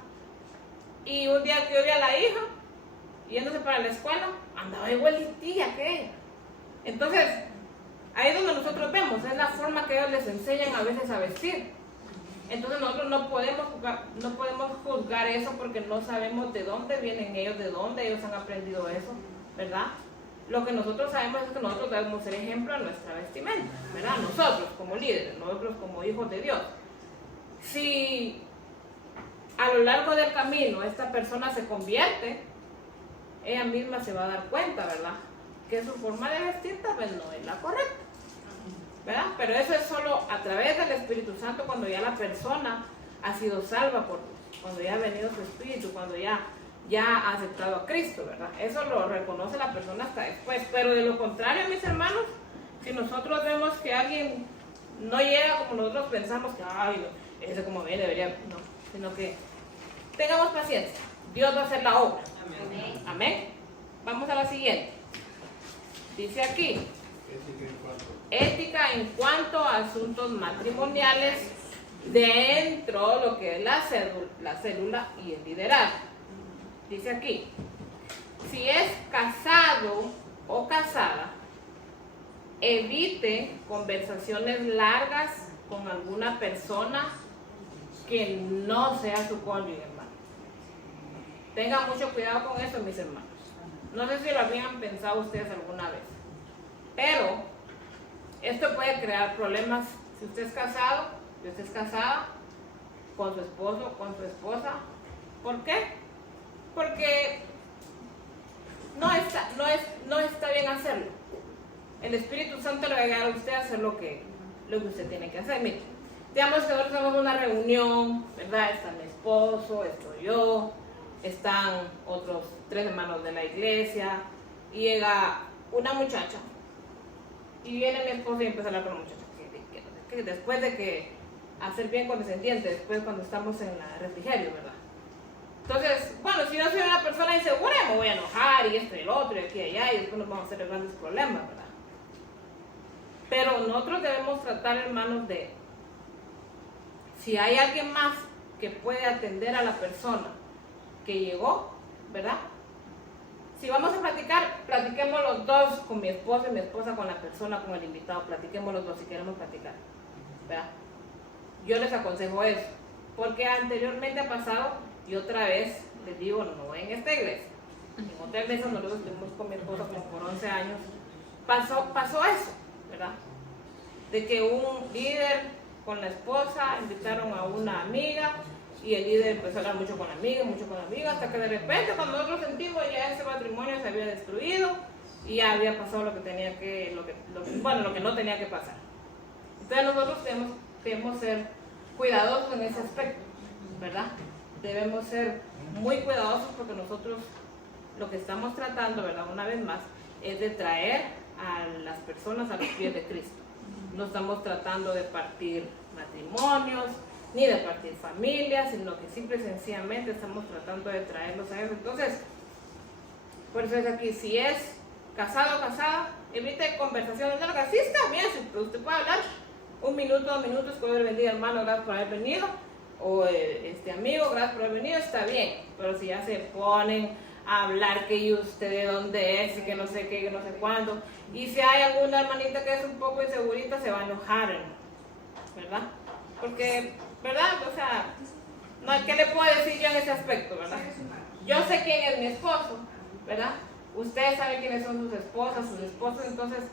Y un día que yo vi a la hija yéndose para la escuela, andaba igualitilla que ella. Entonces, ahí es donde nosotros vemos, es la forma que ellos les enseñan a veces a vestir. Entonces nosotros no podemos juzgar eso, porque no sabemos de dónde vienen ellos, de dónde ellos han aprendido eso, ¿verdad? Lo que nosotros sabemos es que nosotros debemos ser ejemplo en nuestra vestimenta, ¿verdad? Nosotros como líderes, nosotros como hijos de Dios. Si a lo largo del camino esta persona se convierte, ella misma se va a dar cuenta, ¿verdad?, que su forma de vestir tal vez no es la correcta, ¿verdad? Pero eso es solo a través del Espíritu Santo, cuando ya la persona ha sido salva por Dios, cuando ya ha venido su Espíritu, cuando ya ha aceptado a Cristo, ¿verdad? Eso lo reconoce la persona hasta después. Pero de lo contrario, mis hermanos, si nosotros vemos que alguien no llega como nosotros pensamos que, ay, no, ese como viene debería, no, sino que tengamos paciencia, Dios va a hacer la obra. Amén. Amén. Vamos a la siguiente. Dice aquí: ética en cuanto a asuntos matrimoniales dentro de lo que es la célula y el liderazgo. Dice aquí: si es casado o casada, evite conversaciones largas con alguna persona que no sea su cónyuge, hermano. Tengan mucho cuidado con eso, mis hermanos. No sé si lo habían pensado ustedes alguna vez, pero esto puede crear problemas si usted es casado, si usted es casada, con su esposo, con su esposa. ¿Por qué? Porque no está bien hacerlo. El Espíritu Santo le va a ayudar a usted a hacer lo que usted tiene que hacer. Mire, digamos que nosotros tenemos una reunión, ¿verdad? Está mi esposo, estoy yo, están otros 3 hermanos de la iglesia, y llega una muchacha, y viene mi esposo y empieza a hablar con la muchacha, que después de que hacer bien condescendiente, después cuando estamos en el refrigerio, ¿verdad? Entonces, bueno, si yo soy una persona insegura, me voy a enojar y esto y el otro y aquí y allá y después nos vamos a hacer grandes problemas, ¿verdad? Pero nosotros debemos tratar, hermanos, de si hay alguien más que puede atender a la persona que llegó, ¿verdad? Si vamos a platicar, platiquemos los dos con mi esposa y mi esposa con la persona, con el invitado, platiquemos los dos si queremos platicar, ¿verdad? Yo les aconsejo eso, porque anteriormente ha pasado, y otra vez les digo, no en esta iglesia, en otra iglesia nosotros estuvimos con mi esposa como por 11 años, pasó eso, ¿verdad? De que un líder con la esposa invitaron a una amiga y el líder empezó a hablar mucho con la amiga, hasta que de repente cuando nosotros sentimos ya ese matrimonio se había destruido y ya había pasado lo que no tenía que pasar. Entonces nosotros debemos ser cuidadosos en ese aspecto, ¿verdad? Debemos ser muy cuidadosos porque nosotros lo que estamos tratando, ¿verdad? Una vez más, es de traer a las personas a los pies de Cristo. No estamos tratando de partir matrimonios, ni de partir familias, sino que simple y sencillamente estamos tratando de traerlos a ellos. Entonces, por eso es aquí, si es casado o casada, evite conversaciones largas. Sí está bien, si usted puede hablar 1 minuto, 2 minutos, que Dios le bendiga, hermano, gracias por haber venido, o amigo, gracias por haber venido, está bien, pero si ya se ponen a hablar que y usted de dónde es y que no sé qué, que no sé cuándo, y si hay alguna hermanita que es un poco insegurita, se va a enojar, ¿verdad? Porque, ¿verdad? O sea, no, ¿qué le puedo decir yo en ese aspecto, verdad? Yo sé quién es mi esposo, ¿verdad? Ustedes saben quiénes son sus esposas, entonces,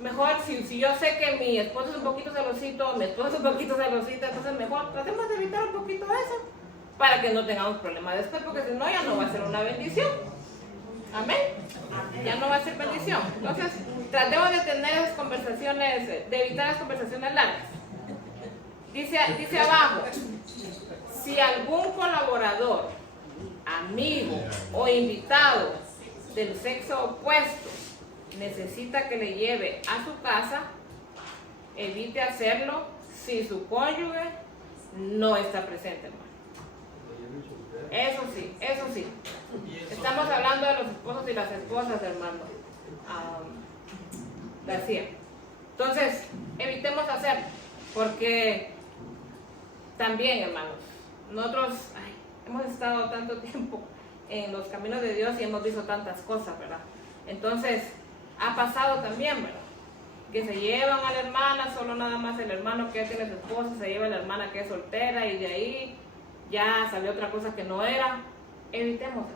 mejor, si yo sé que mi esposo es un poquito celosito, mi esposa es un poquito celosita, entonces mejor tratemos de evitar un poquito eso, para que no tengamos problemas después, porque si no, ya no va a ser una bendición. Amén. Ya no va a ser bendición. Entonces, tratemos de tener esas conversaciones, de evitar las conversaciones largas. Dice abajo, si algún colaborador, amigo o invitado del sexo opuesto necesita que le lleve a su casa, evite hacerlo si su cónyuge no está presente, hermano. Eso sí. Estamos hablando de los esposos y las esposas, hermano García. Entonces, evitemos hacerlo, porque también, hermanos, nosotros hemos estado tanto tiempo en los caminos de Dios y hemos visto tantas cosas, ¿verdad? Entonces, ha pasado también, ¿verdad? Que se llevan a la hermana, solo nada más el hermano que tiene su esposa, se lleva a la hermana que es soltera y de ahí ya salió otra cosa que no era. Evitémoslo,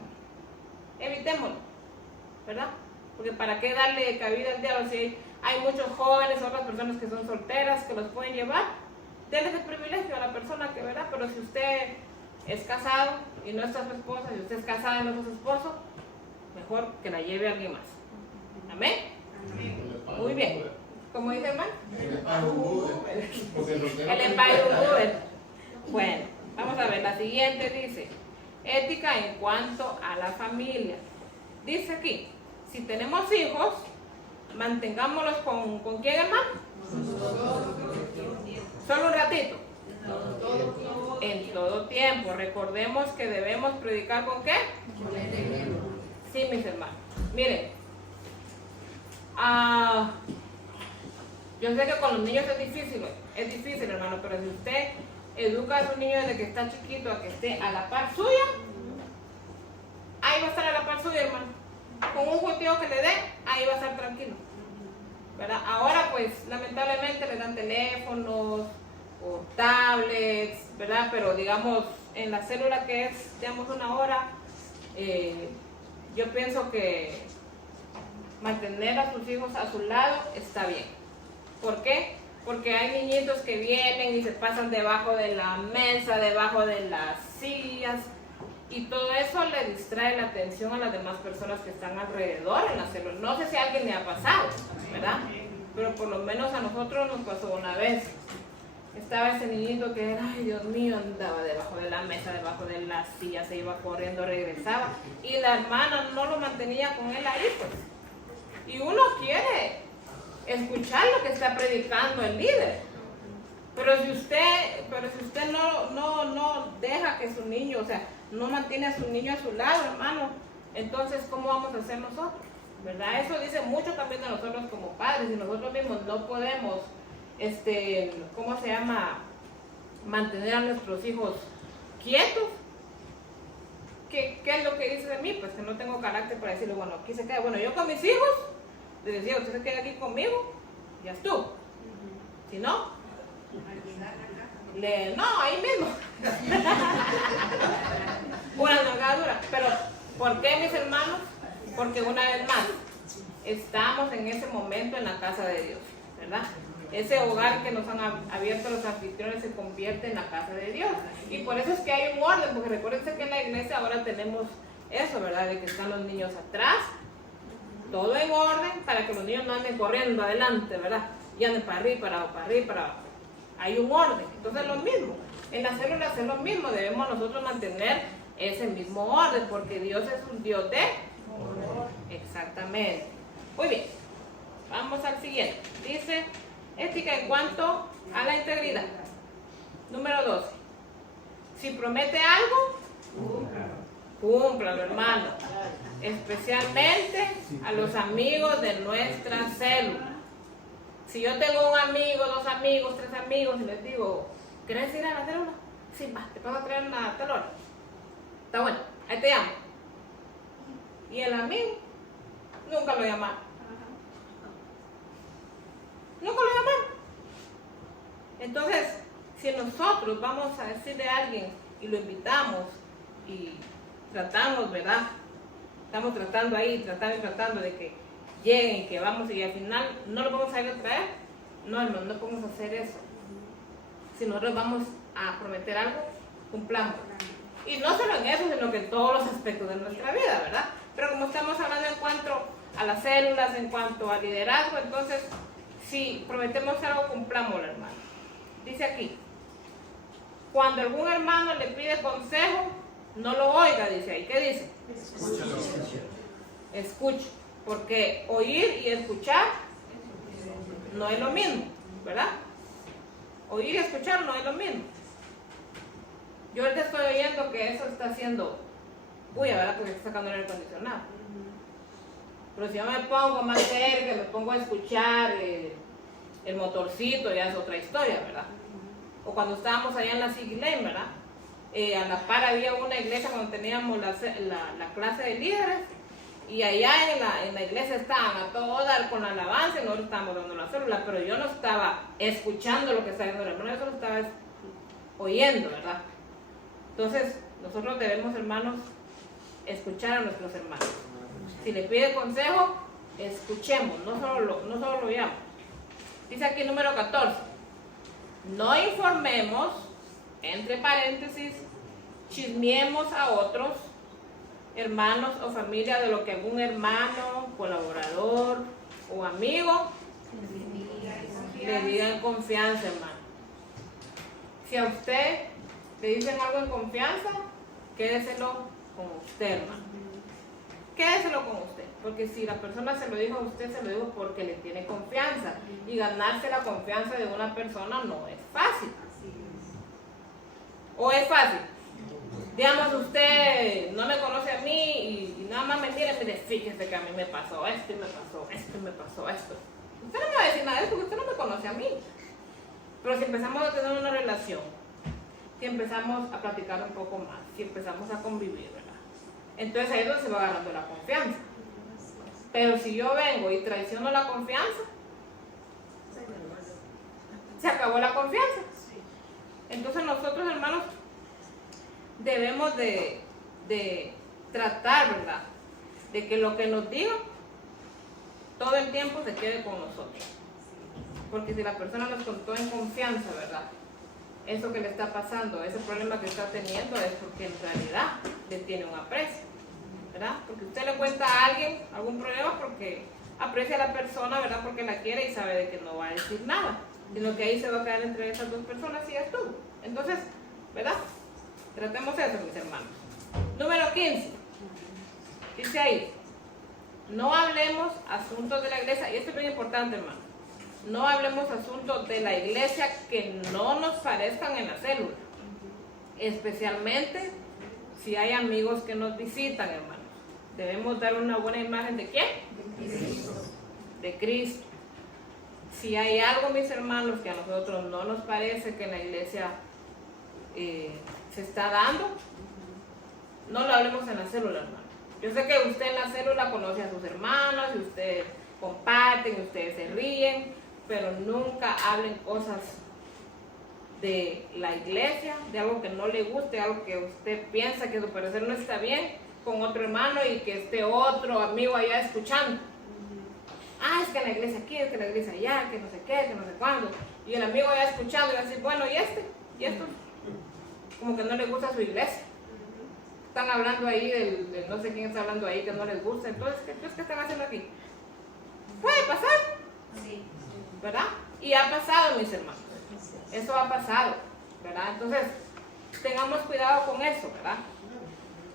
¿verdad? Porque para qué darle cabida al diablo si hay muchos jóvenes o otras personas que son solteras que los pueden llevar. Denle ese privilegio a la persona que, ¿verdad? Pero si usted es casado y no está su esposa, si usted es casada y no está su esposo, mejor que la lleve a alguien más. ¿Amén? Muy bien. ¿Cómo dice, hermano? El Empire Uber. Bueno, vamos a ver, la siguiente dice, ética en cuanto a la familia. Dice aquí, si tenemos hijos, mantengámoslos con ¿quién, hermano? Solo un ratito. En todo tiempo. Recordemos que debemos predicar ¿con qué? Sí, mis hermanos. Miren, yo sé que con los niños es difícil, hermano, pero si usted educa a su niño desde que está chiquito a que esté a la par suya, ahí va a estar a la par suya, hermano. Con un jugueteo que le dé, ahí va a estar tranquilo, ¿verdad? Ahora, pues, lamentablemente le dan teléfonos o tablets, ¿verdad? Pero, digamos, en la célula que es, digamos, 1 hora, yo pienso que mantener a sus hijos a su lado está bien. ¿Por qué? Porque hay niñitos que vienen y se pasan debajo de la mesa, debajo de las sillas, y todo eso le distrae la atención a las demás personas que están alrededor en la célula. No sé si a alguien le ha pasado, ¿verdad? Pero por lo menos a nosotros nos pasó una vez. Estaba ese niñito que, ay Dios mío, andaba debajo de la mesa, debajo de las sillas, se iba corriendo, regresaba, y la hermana no lo mantenía con él ahí, pues. Y uno quiere escuchar lo que está predicando el líder, pero si usted no deja que su niño, o sea, no mantiene a su niño a su lado, hermano, entonces, ¿cómo vamos a hacer nosotros? ¿Verdad? Eso dice mucho también de nosotros como padres, y nosotros mismos no podemos, ¿cómo se llama? Mantener a nuestros hijos quietos. ¿Qué es lo que dice de mí? Pues que no tengo carácter para decirle, bueno, aquí se queda. Bueno, yo con mis hijos, les decía, usted se queda aquí conmigo, ya estuvo. Si no, no, ahí mismo. Una nalgadura. Pero, ¿por qué, mis hermanos? Porque una vez más, estamos en ese momento en la casa de Dios, ¿verdad? Ese hogar que nos han abierto los anfitriones se convierte en la casa de Dios. Y por eso es que hay un orden, porque recuérdense que en la iglesia ahora tenemos eso, ¿verdad? De que están los niños atrás, todo en orden, para que los niños no anden corriendo adelante, ¿verdad? Y anden para arriba, para abajo. Hay un orden. Entonces lo mismo. En las células es lo mismo. Debemos nosotros mantener ese mismo orden, porque Dios es un Dios de orden. Exactamente. Muy bien. Vamos al siguiente. Dice, ética en cuanto a la integridad. Número 12. Si promete algo, cúmplalo, hermano. Especialmente a los amigos de nuestra célula. Si yo tengo un amigo, 2 amigos, 3 amigos y les digo, ¿querés ir a la célula? Sí, va, te puedo traer una tal hora. Está bueno, ahí te llamo. Y el amigo nunca lo llamaron. Nunca lo llamaron. Entonces, si nosotros vamos a decirle a alguien y lo invitamos y tratamos, ¿verdad? Estamos tratando de que lleguen y que vamos y al final no lo vamos a ir a traer. No, hermano, no podemos hacer eso. Si nosotros vamos a prometer algo, cumplamos. Y no solo en eso, sino que en todos los aspectos de nuestra vida, ¿verdad? Pero como estamos hablando en cuanto a las células, en cuanto al liderazgo, entonces, si prometemos algo, cumplámoslo, hermano. Dice aquí, cuando algún hermano le pide consejo, no lo oiga, dice ahí. ¿Qué dice? Escuche. Porque oír y escuchar no es lo mismo, ¿verdad? Oír y escuchar no es lo mismo. Yo ahorita estoy oyendo que eso está haciendo bulla, ¿verdad? Porque está sacando el aire acondicionado. Pero si yo me pongo más cerca, me pongo a escuchar el motorcito, ya es otra historia, ¿verdad? O cuando estábamos allá en la Sig Lane, ¿verdad? A la par había una iglesia cuando teníamos la clase de líderes. Y allá en la iglesia estaban a todo dar con la alabanza y nosotros estábamos dando la célula, pero yo no estaba escuchando lo que estaba diciendo el hermano, yo solo estaba oyendo, ¿verdad? Entonces, nosotros debemos, hermanos, escuchar a nuestros hermanos. Si le pide consejo, escuchemos, no solo lo oigamos. Dice aquí número 14, no informemos, entre paréntesis, chismeemos a otros hermanos o familia de lo que algún hermano, colaborador o amigo le diga en confianza, hermano. Si a usted le dicen algo en confianza, quédeselo con usted, hermano. Quédeselo con usted, porque si la persona se lo dijo a usted, se lo dijo porque le tiene confianza, y ganarse la confianza de una persona no es fácil. ¿O es fácil? Digamos, usted no me conoce a mí y nada más me mira y me dice, fíjese que a mí me pasó esto y me pasó esto y me pasó esto. Usted no me va a decir nada de eso porque usted no me conoce a mí. Pero si empezamos a tener una relación, si empezamos a platicar un poco más, si empezamos a convivir, ¿verdad? Entonces ahí es donde se va ganando la confianza. Pero si yo vengo y traiciono la confianza, se acabó la confianza. Entonces nosotros, hermanos, debemos de tratar, ¿verdad? De que lo que nos digan todo el tiempo se quede con nosotros. Porque si la persona nos contó en confianza, ¿verdad? Eso que le está pasando, ese problema que está teniendo es porque en realidad le tiene un aprecio, ¿verdad? Porque usted le cuenta a alguien algún problema porque aprecia a la persona, ¿verdad? Porque la quiere y sabe de que no va a decir nada, sino que ahí se va a quedar entre esas dos personas y ya estuvo. Entonces, ¿verdad? Tratemos eso, mis hermanos. Número 15. Dice ahí, no hablemos asuntos de la iglesia, y esto es bien importante, hermano. No hablemos asuntos de la iglesia que no nos parezcan en la célula, especialmente si hay amigos que nos visitan, hermanos, debemos dar una buena imagen ¿de quién? De Cristo. Si hay algo, mis hermanos, que a nosotros no nos parece que en la iglesia se está dando, no lo hablemos en la célula, hermano. Yo sé que usted en la célula conoce a sus hermanos y ustedes comparten, y ustedes se ríen, pero nunca hablen cosas de la iglesia, de algo que no le guste, algo que usted piensa que a su parecer no está bien con otro hermano y que esté otro amigo allá escuchando. Es que en la iglesia aquí, es que en la iglesia allá, que no sé qué, que no sé cuándo. Y el amigo allá escuchando y va a decir, bueno, ¿y este? ¿Y esto? Como que no le gusta su iglesia. Están hablando ahí del no sé quién está hablando ahí que no les gusta. Entonces, ¿qué están haciendo aquí? Puede pasar, Sí. ¿verdad? Y ha pasado, mis hermanos. Eso ha pasado, ¿verdad? Entonces, tengamos cuidado con eso, ¿verdad?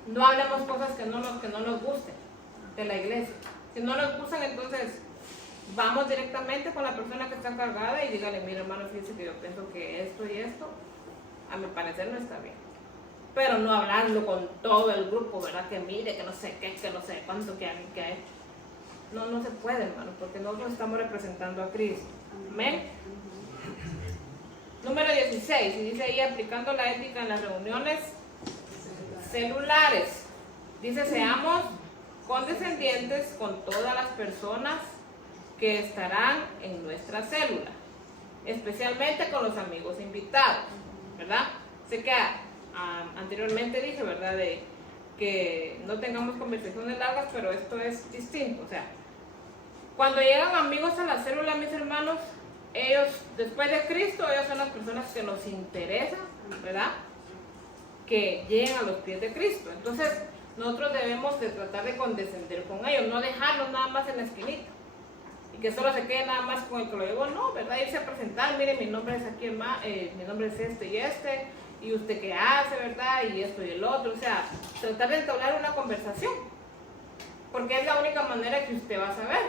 No hablemos cosas que no nos gusten de la iglesia. Si no nos gustan, entonces vamos directamente con la persona que está encargada y dígale, mira, hermano, fíjese que yo pienso que esto y esto, a mi parecer no está bien. Pero no hablarlo con todo el grupo, ¿verdad? Que mire, que no sé qué, que no sé cuánto, que hay. No se puede, hermano, porque nosotros estamos representando a Cristo. Amén. Número 16, y dice ahí, aplicando la ética en las reuniones celulares. Dice, seamos condescendientes con todas las personas que estarán en nuestra célula, especialmente con los amigos invitados, ¿verdad? Sé que anteriormente dije, ¿verdad?, de que no tengamos conversaciones largas, pero esto es distinto. O sea, cuando llegan amigos a la célula, mis hermanos, ellos, después de Cristo, ellos son las personas que nos interesan, ¿verdad?, que lleguen a los pies de Cristo. Entonces, nosotros debemos de tratar de condescender con ellos, no dejarlos nada más en la esquinita y que solo se quede nada más con el que lo llevó, no, ¿verdad? Irse a presentar, mire, mi nombre es aquí, mi nombre es este, y usted qué hace, ¿verdad? Y esto y el otro, o sea, tratar de entablar una conversación, porque es la única manera que usted va a saber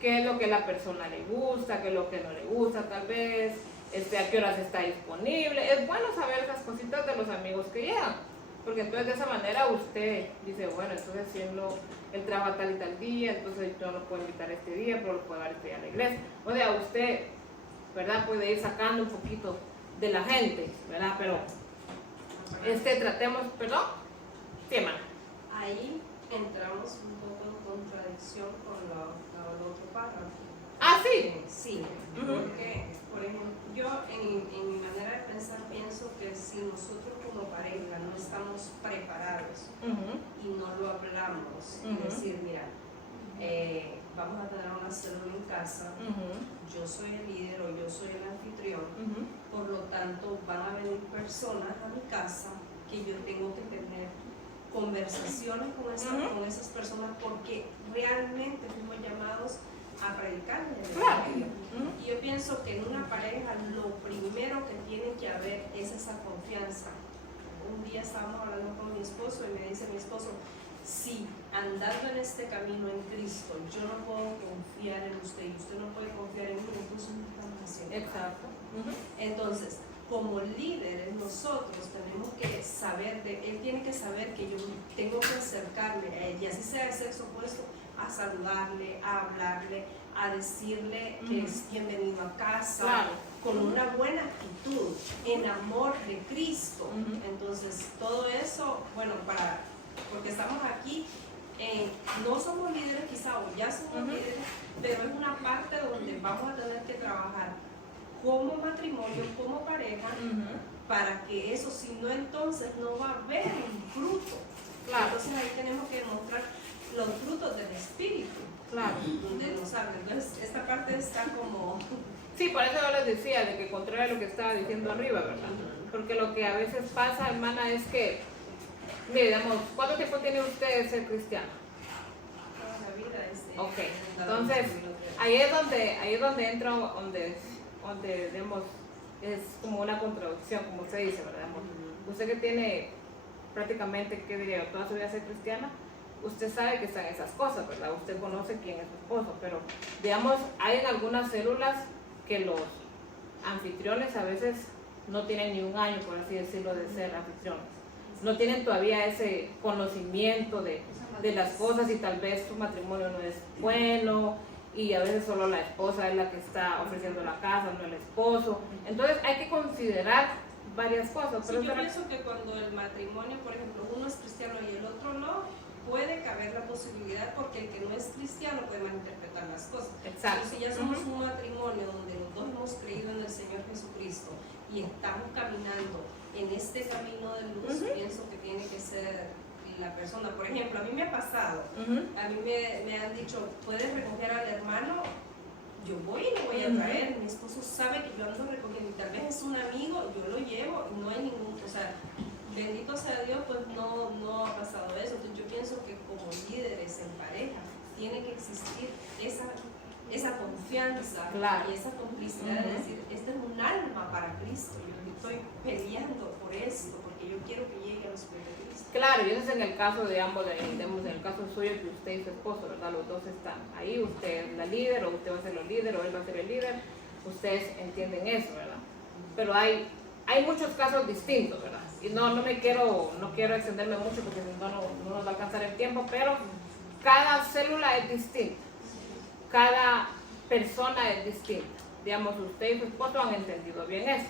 qué es lo que a la persona le gusta, qué es lo que no le gusta, tal vez, a qué horas está disponible. Es bueno saber esas cositas de los amigos que llegan, porque entonces de esa manera usted dice, bueno, entonces si él trabaja tal y tal día, entonces yo no lo puedo invitar este día, pero lo puedo dar este día a la iglesia. O sea, usted, ¿verdad?, puede ir sacando un poquito de la gente, ¿verdad? Pero tratemos, perdón, sí, hermana. Ahí entramos un poco en contradicción con el otro párrafo. Sí. Sí, Ujú. porque, por ejemplo, yo en mi manera de pensar pienso que si nosotros como pareja no estamos preparados y no lo hablamos, y decir, mira, vamos a tener una célula en casa, yo soy el líder o yo soy el anfitrión, por lo tanto van a venir personas a mi casa que yo tengo que tener conversaciones con esas personas, porque realmente fuimos llamados a predicar el evangelio. Y yo pienso que en una pareja lo primero que tiene que haber es esa confianza. Un día estábamos hablando con mi esposo y me dice mi esposo, si andando en este camino en Cristo yo no puedo confiar en usted y usted no puede confiar en mí, entonces no estamos haciendo. Exacto. Entonces, como líderes nosotros tenemos que saber, él tiene que saber que yo tengo que acercarme a él, y así sea de sexo opuesto, a saludarle, a hablarle, a decirle que es bienvenido a casa, Claro. con una buena actitud, en amor de Cristo. Entonces, todo eso, bueno, porque estamos aquí, no somos líderes quizá, o ya somos líderes, pero es una parte donde vamos a tener que trabajar como matrimonio, como pareja, para que eso, si no, entonces no va a haber un fruto. Claro. Entonces ahí tenemos que mostrar los frutos del Espíritu, Claro. donde nos habla. Entonces esta parte está como... Sí, por eso yo les decía, de que contrario a lo que estaba diciendo arriba, ¿verdad? Porque lo que a veces pasa, hermana, es que, mire, digamos, ¿cuánto tiempo tiene usted de ser cristiana? Toda la vida es... Ok, entonces, ahí es donde entra, donde digamos, es como una contradicción, como usted dice, ¿verdad? Usted que tiene prácticamente, ¿qué diría yo?, toda su vida ser cristiana, usted sabe que están esas cosas, ¿verdad? Usted conoce quién es su esposo, pero, digamos, hay en algunas células que los anfitriones a veces no tienen ni un año, por así decirlo, de ser anfitriones. no tienen todavía ese conocimiento de las cosas y tal vez su matrimonio no es bueno y a veces solo la esposa es la que está ofreciendo la casa, no el esposo. Entonces hay que considerar varias cosas. Sí, yo pienso que cuando el matrimonio, por ejemplo, uno es cristiano y el otro no, puede caber la posibilidad porque el que no es cristiano puede malinterpretar las cosas. Exacto. Pero si ya somos un matrimonio donde los dos hemos creído en el Señor Jesucristo y estamos caminando en este camino de luz, pienso que tiene que ser la persona. Por ejemplo, a mí me ha pasado, a mí me han dicho, ¿puedes recoger al hermano? Yo voy y lo voy a traer, mi esposo sabe que yo ando recogiendo, y tal vez es un amigo, yo lo llevo, no hay ningún, o sea, bendito sea Dios, pues no ha pasado eso. Entonces yo pienso que como líderes en pareja tiene que existir esa confianza, claro, y esa complicidad de decir, este es un alma para Cristo, yo estoy peleando por esto, porque yo quiero que llegue a los pies de Cristo. Claro, y eso es en el caso de ambos, digamos, en el caso suyo que usted y su esposo, ¿verdad? Los dos están ahí, usted es la líder, o usted va a ser el líder, o él va a ser el líder, ustedes entienden eso, ¿verdad? Pero hay muchos casos distintos, ¿verdad? Y no quiero extenderme mucho porque si no nos va a alcanzar el tiempo, pero cada célula es distinta, cada persona es distinta. Digamos, usted y su esposo han entendido bien eso.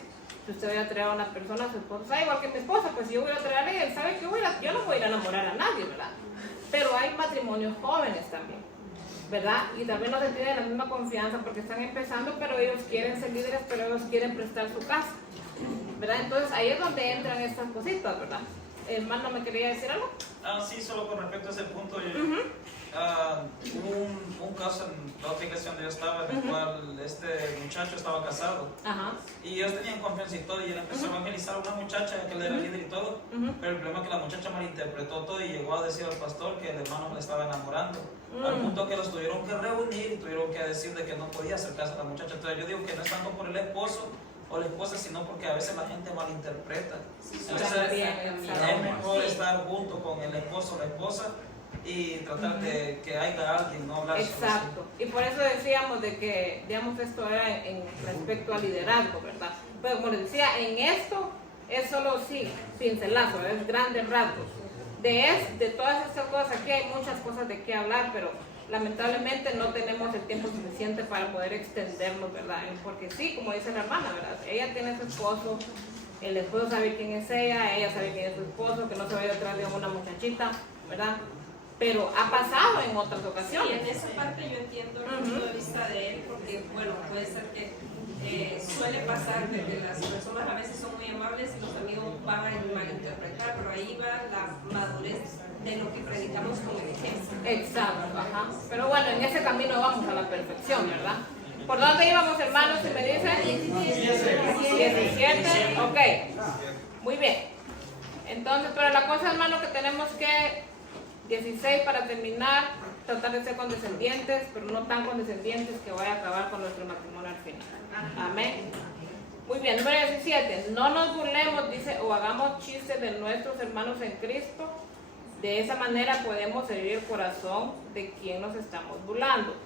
Si usted va a traer a una persona, su esposo sabe igual que mi esposa, pues si yo voy a traer a ella, él sabe que yo no voy a ir a enamorar a nadie, ¿verdad? Pero hay matrimonios jóvenes también, ¿verdad? Y también no se tienen la misma confianza porque están empezando, pero ellos quieren ser líderes, pero ellos quieren prestar su casa, ¿verdad? Entonces ahí es donde entran estas cositas, ¿verdad? Hermano, ¿me quería decir algo? Sí, solo con respecto a ese punto, hubo un caso en la otra iglesia donde yo estaba, en el cual este muchacho estaba casado. Y ellos tenían confianza y todo, y él empezó a evangelizar a una muchacha que él era líder y todo, pero el problema es que la muchacha malinterpretó todo y llegó a decir al pastor que el hermano le estaba enamorando, al punto que los tuvieron que reunir y tuvieron que decir de que no podía acercarse a la muchacha. Entonces yo digo que no es tanto por el esposo o la esposa, sino porque a veces la gente malinterpreta. Entonces es mejor estar junto con el esposo o la esposa y tratar de que haya alguien, no hablar. Exacto. Y por eso decíamos de que, digamos, esto era en respecto al liderazgo, ¿verdad? Pero como les decía, en esto es solo sí, pincelazo, es grandes rasgos. De todas estas cosas aquí hay muchas cosas de qué hablar, pero lamentablemente no tenemos el tiempo suficiente para poder extendernos, ¿verdad? Porque sí, como dice la hermana, ¿verdad? Ella tiene su esposo, el esposo sabe quién es ella sabe quién es su esposo, que no se vaya detrás de una muchachita, ¿verdad? Pero ha pasado en otras ocasiones. Sí, en esa parte yo entiendo el punto de vista de él, porque bueno, puede ser que suele pasar de que las personas a veces son muy amables y los amigos van a malinterpretar, pero ahí va la madurez de lo que predicamos como ejemplo. Exacto, ajá. Pero bueno, en ese camino vamos a la perfección, ¿verdad? ¿Por dónde íbamos, hermanos? Si me dicen 17, ok, muy bien. Entonces, pero la cosa, hermano, que tenemos que 16 para terminar, tratar de ser condescendientes, pero no tan condescendientes que vaya a acabar con nuestro matrimonio al final. Amén. Muy bien, número 17. No nos burlemos, dice, o hagamos chistes de nuestros hermanos en Cristo. De esa manera podemos herir el corazón de quien nos estamos burlando.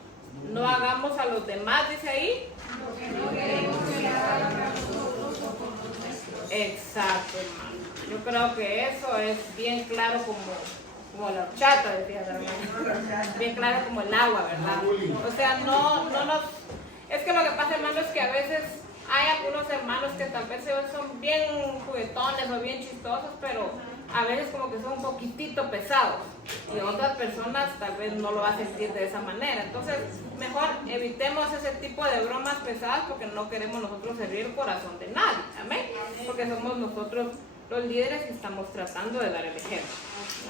No hagamos a los demás, dice ahí. Exacto, hermano. Yo creo que eso es bien claro como la horchata, decía la hermana. Bien claro como el agua, ¿verdad? O sea, no nos... Es que lo que pasa, hermano, es que a veces hay algunos hermanos que tal vez son bien juguetones o bien chistosos, pero a veces como que son un poquitito pesados. Y otras personas tal vez no lo van a sentir de esa manera. Entonces, mejor evitemos ese tipo de bromas pesadas porque no queremos nosotros herir el corazón de nadie. Amén. Porque somos nosotros los líderes y estamos tratando de dar el ejemplo.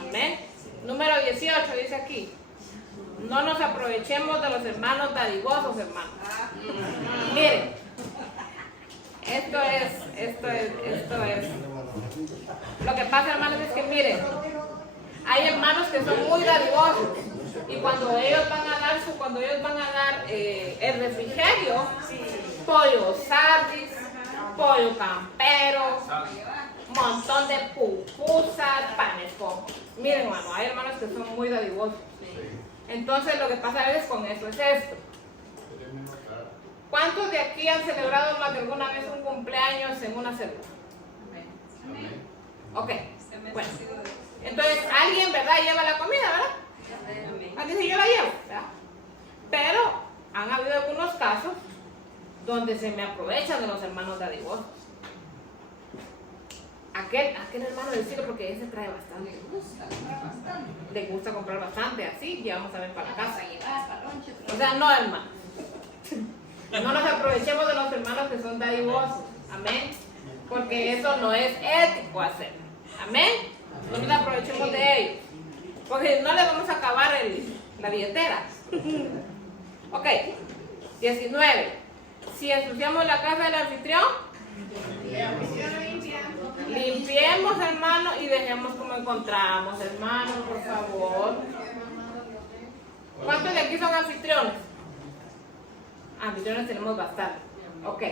Amén. Número 18 dice aquí. No nos aprovechemos de los hermanos dadivosos, hermanos. Miren, esto es. Lo que pasa, hermanos, es que miren, hay hermanos que son muy dadivosos y cuando ellos van a dar el refrigerio, pollo sardis, pollo campero, montón de pupusas, panes con. Miren, hermano, hay hermanos que son muy dadivosos. Entonces lo que pasa a veces con eso es esto. ¿Cuántos de aquí han celebrado más de alguna vez un cumpleaños en una célula? Ok. Bueno, entonces alguien, ¿verdad? Lleva la comida, ¿verdad? Alguien dice, yo la llevo, ¿verdad? Pero han habido algunos casos donde se me aprovechan de los hermanos dadivosos. Aquel hermano decirlo porque ese trae bastante. Le gusta comprar bastante, así llevamos a ver para la casa. O sea, no, hermano. No nos aprovechemos de los hermanos que son dadivosos. Amén. Porque eso no es ético hacer. Amén. No nos aprovechemos de ellos. Porque no les vamos a acabar la billetera. Ok. 19. Si ensuciamos la casa del anfitrión, limpiemos, hermano, y dejemos como encontramos, hermano, por favor. ¿Cuántos de aquí son anfitriones? Anfitriones tenemos bastante. Ok.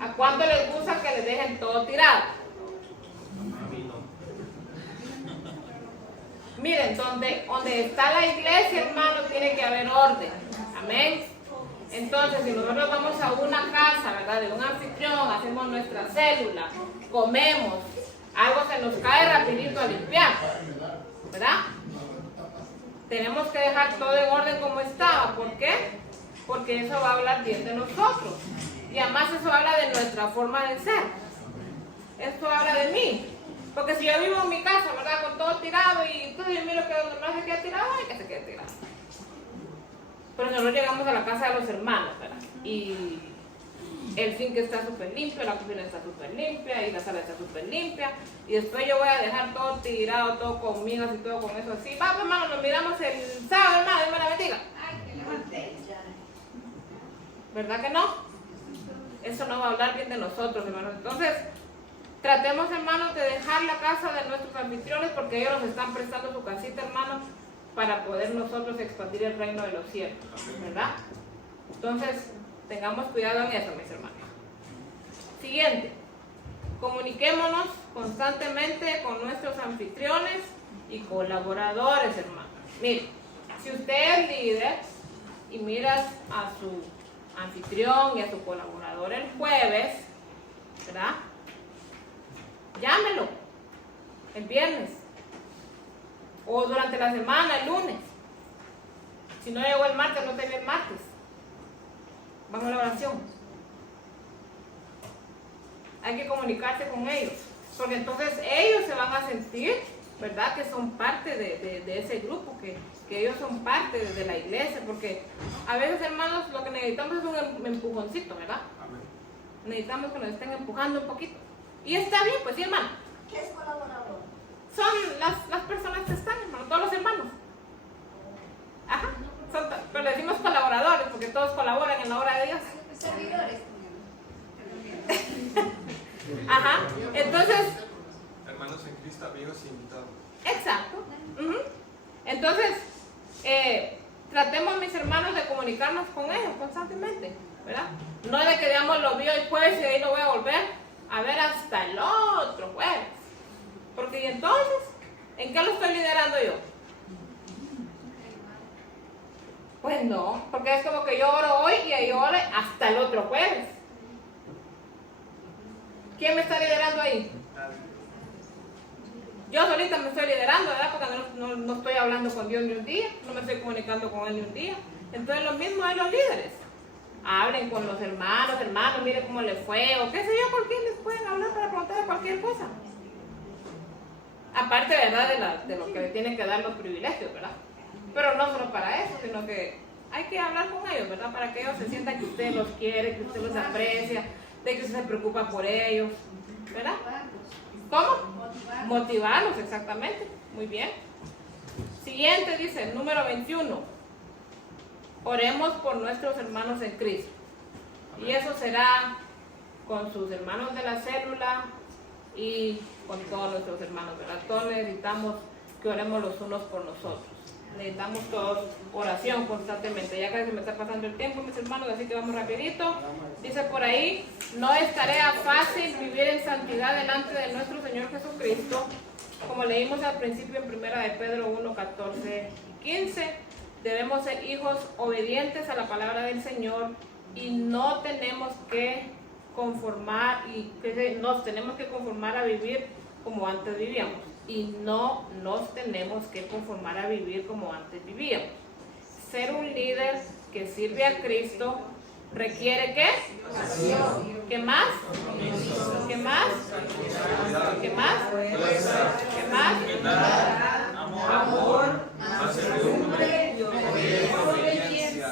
¿A cuánto les gusta que les dejen todo tirado? Miren, donde está la iglesia, hermano, tiene que haber orden. Amén. Entonces, si nosotros vamos a una casa, ¿verdad? De un anfitrión, hacemos nuestra célula, comemos, algo se nos cae rapidito a limpiar, ¿verdad? Tenemos que dejar todo en orden como estaba. ¿Por qué? Porque eso va a hablar bien de nosotros. Y además eso habla de nuestra forma de ser. Esto habla de mí. Porque si yo vivo en mi casa, ¿verdad? Con todo tirado y entonces yo miro que donde más se queda tirado, hay que se quede tirado. Pero nosotros llegamos a la casa de los hermanos, ¿verdad? Y el zinc está súper limpio, la cocina está súper limpia y la sala está súper limpia. Y después yo voy a dejar todo tirado, todo con migas y todo con eso así. Va, pues, hermano, nos miramos el sábado, hermano, Dios me la bendiga. ¿Verdad que no? Eso no va a hablar bien de nosotros, hermanos. Entonces, tratemos, hermanos, de dejar la casa de nuestros anfitriones porque ellos nos están prestando su casita, hermanos, para poder nosotros expandir el reino de los cielos, ¿verdad? Entonces, tengamos cuidado en eso, mis hermanos. Siguiente. Comuniquémonos constantemente con nuestros anfitriones y colaboradores, hermanos. Mire, si usted es líder y miras a su anfitrión y a su colaborador el jueves, ¿verdad? Llámelo el viernes o durante la semana, el lunes. Si no llegó el martes, no te ve el martes. Vamos a la oración. Hay que comunicarse con ellos, porque entonces ellos se van a sentir, ¿verdad? Que son parte de ese grupo, que ellos son parte de la iglesia, porque a veces, hermanos, lo que necesitamos es un empujoncito, ¿verdad? Necesitamos que nos estén empujando un poquito. Y está bien, pues sí, hermano. ¿Qué es colaborador? Son las personas que están, hermano, todos los hermanos. Ajá. Pero le decimos colaboradores, porque todos colaboran en la obra de Dios. Servidores. Ajá. Entonces, Hermanos en Cristo, amigos e invitados. exacto. Entonces, tratemos, mis hermanos, de comunicarnos con ellos constantemente, ¿verdad? No de que digamos lo vio el jueves y de ahí lo voy a volver a ver hasta el otro jueves. Porque y entonces, ¿en qué lo estoy liderando yo? Pues no, porque es como que yo oro hoy y ahí ore hasta el otro jueves. ¿Quién me está liderando ahí? Yo solita me estoy liderando, ¿verdad? Porque no estoy hablando con Dios ni un día, no me estoy comunicando con Él ni un día. Entonces lo mismo hay los líderes. Hablen con los hermanos, mire cómo les fue, o qué sé yo, por quién les pueden hablar para preguntar de cualquier cosa. Aparte, ¿verdad? De lo que tienen que dar los privilegios, ¿verdad? Pero no solo para eso, sino que hay que hablar con ellos, ¿verdad? Para que ellos se sientan que usted los quiere, que usted los aprecia, de que usted se preocupa por ellos, ¿verdad? ¿Cómo? Motivarlos, exactamente. Muy bien. Siguiente dice, número 21. Oremos por nuestros hermanos en Cristo. Y eso será con sus hermanos de la célula y con todos nuestros hermanos, ¿verdad? Todos necesitamos que oremos los unos por nosotros. Necesitamos todos oración constantemente. Ya casi me está pasando el tiempo, mis hermanos, así que vamos rapidito. Dice por ahí, no es tarea fácil vivir en santidad delante de nuestro Señor Jesucristo, como leímos al principio en 1 de Pedro 1, 14 y 15. Debemos ser hijos obedientes a la palabra del Señor y nos tenemos que conformar a vivir como antes vivíamos. Y no nos tenemos que conformar a vivir como antes vivíamos. Ser un líder que sirve a Cristo requiere ¿qué? ¿Qué más? ¿Qué más? ¿Qué más? ¿Qué más? Amor,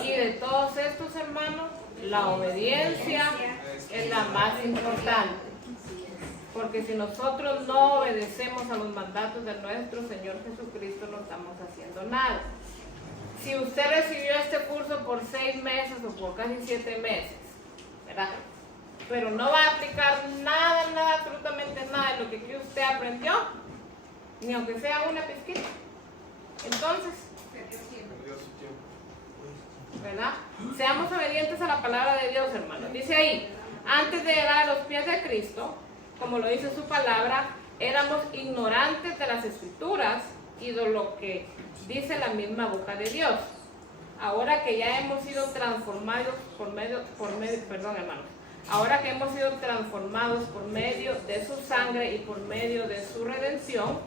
Y de todos estos, hermanos, la obediencia es la más importante. Porque si nosotros no obedecemos a los mandatos de nuestro Señor Jesucristo, no estamos haciendo nada. Si usted recibió este curso por 6 meses o por casi 7 meses, ¿verdad? Pero no va a aplicar nada, absolutamente nada de lo que aquí usted aprendió, ni aunque sea una pizquita. Entonces, ¿verdad? Seamos obedientes a la palabra de Dios, hermanos. Dice ahí, antes de llegar a los pies de Cristo, como lo dice su palabra, éramos ignorantes de las Escrituras y de lo que dice la misma boca de Dios. Ahora que ya hemos sido transformados ahora que hemos sido transformados por medio de su sangre y por medio de su redención,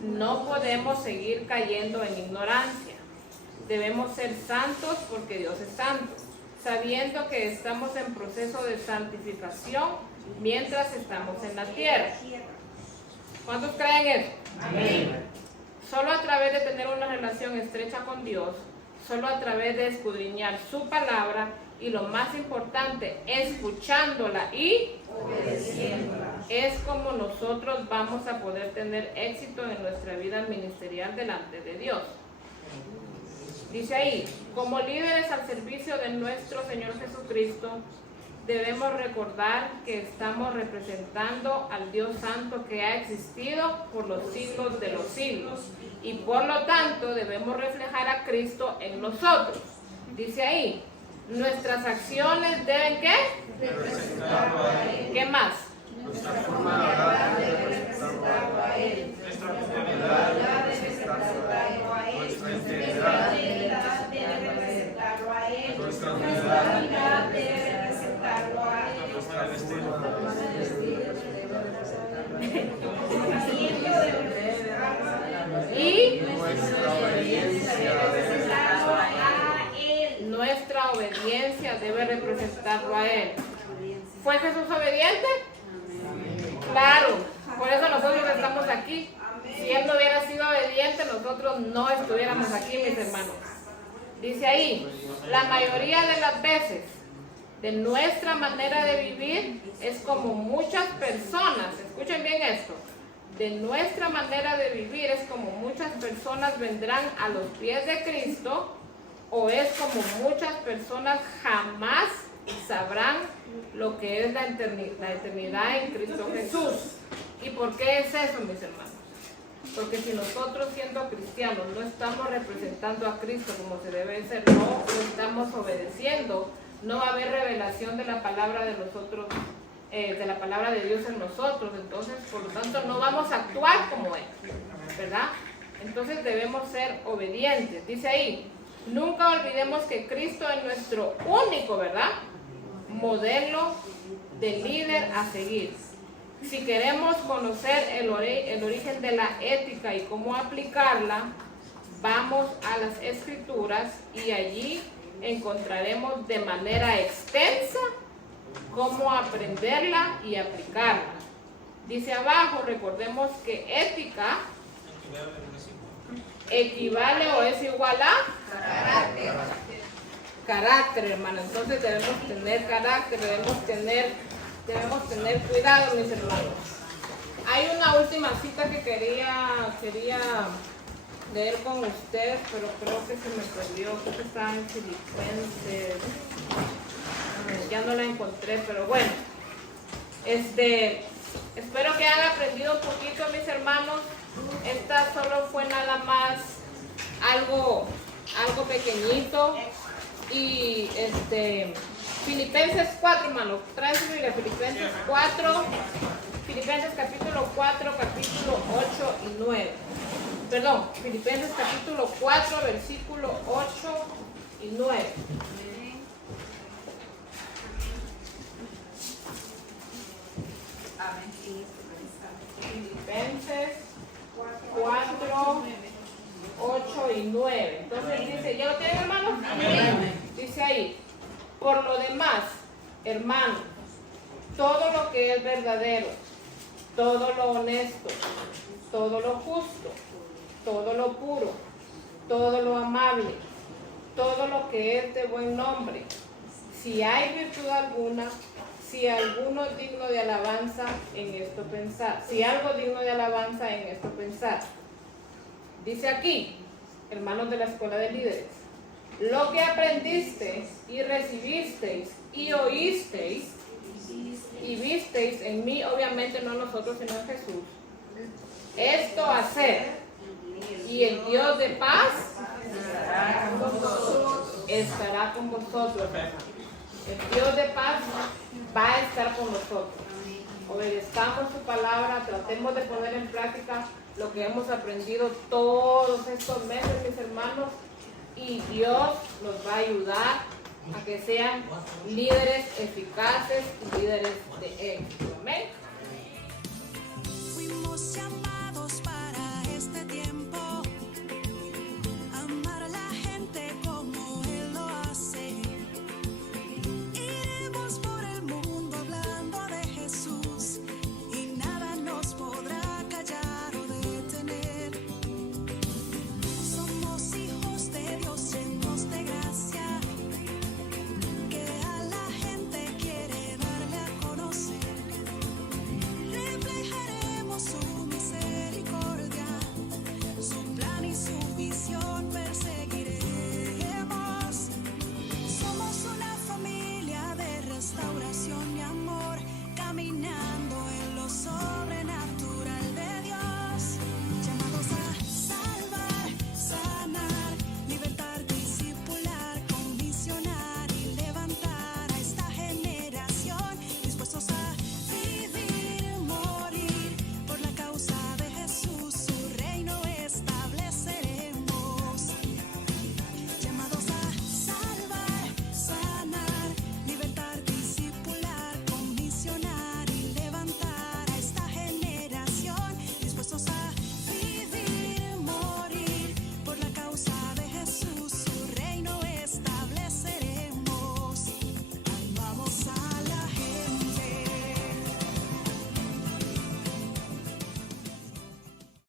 no podemos seguir cayendo en ignorancia. Debemos ser santos porque Dios es santo, sabiendo que estamos en proceso de santificación mientras estamos en la tierra. ¿Cuántos creen eso? Amén. Solo a través de tener una relación estrecha con Dios, solo a través de escudriñar su palabra y lo más importante, escuchándola y obedeciéndola, es como nosotros vamos a poder tener éxito en nuestra vida ministerial delante de Dios. Dice ahí, como líderes al servicio de nuestro Señor Jesucristo, debemos recordar que estamos representando al Dios Santo que ha existido por los siglos de los siglos y por lo tanto debemos reflejar a Cristo en nosotros. Dice ahí, nuestras acciones deben ¿qué? Representarlo a Él. ¿Qué más? nuestra forma de hablar debe representarlo a Él. Nuestra Nuestra confiabilidad debe representarlo a Él. Nuestra Nuestra integridad integridad debe representarlo a Él. Nuestra Nuestra unidad unidad debe representarlo a Él. nuestra forma de vestir. Nuestra forma de vestir debe representarlo a Él. Y nuestra obediencia debe representarlo a Él. nuestra obediencia debe representarlo a Él. ¿Fue Jesús obediente? Claro, por eso nosotros estamos aquí. Si Él no hubiera sido obediente, nosotros no estuviéramos aquí, mis hermanos. Dice ahí, la mayoría de las veces de nuestra manera de vivir es como muchas personas, escuchen bien esto, de nuestra manera de vivir es como muchas personas vendrán a los pies de Cristo, o es como muchas personas jamás sabrán lo que es la eternidad en Cristo Jesús. ¿Y por qué es eso, mis hermanos? Porque si nosotros siendo cristianos no estamos representando a Cristo como se debe ser, no lo estamos obedeciendo, no va a haber revelación de la palabra de nosotros, de la palabra de Dios en nosotros. Entonces, por lo tanto, no vamos a actuar como Él, ¿verdad? Entonces debemos ser obedientes. Dice ahí, nunca olvidemos que Cristo es nuestro único, ¿verdad?, modelo de líder a seguir. Si queremos conocer el origen de la ética y cómo aplicarla, vamos a las Escrituras y allí encontraremos de manera extensa cómo aprenderla y aplicarla. Dice abajo, recordemos que ética equivale o es igual a carácter, hermano. Entonces debemos tener carácter, debemos tener cuidado, mis hermanos. Hay una última cita que quería leer con ustedes, pero creo que se me perdió. Creo que está en Filipenses. Ya no la encontré, pero bueno. Espero que hayan aprendido un poquito, mis hermanos. Esta solo fue nada más algo pequeñito. Y Filipenses 4, hermano, traen su Biblia, Filipenses 4, Filipenses capítulo 4, capítulo 8 y 9. Perdón, Filipenses capítulo 4, versículo 8 y 9. Filipenses ¿Ya lo tienen, hermanos? Amén. Dice ahí, por lo demás, hermanos, todo lo que es verdadero, todo lo honesto, todo lo justo, todo lo puro, todo lo amable, todo lo que es de buen nombre, si hay virtud alguna, si alguno es digno de alabanza, en esto pensar. Si algo digno de alabanza, en esto pensar. Dice aquí, hermanos de la escuela de líderes, lo que aprendisteis y recibisteis y oísteis y visteis en mí, obviamente no nosotros sino en Jesús, esto hacer, y el Dios de paz estará con vosotros. El Dios de paz va a estar con nosotros. Obedezcamos su palabra, tratemos de poner en práctica lo que hemos aprendido todos estos meses, mis hermanos, y Dios nos va a ayudar a que sean líderes eficaces y líderes de éxito. Amén.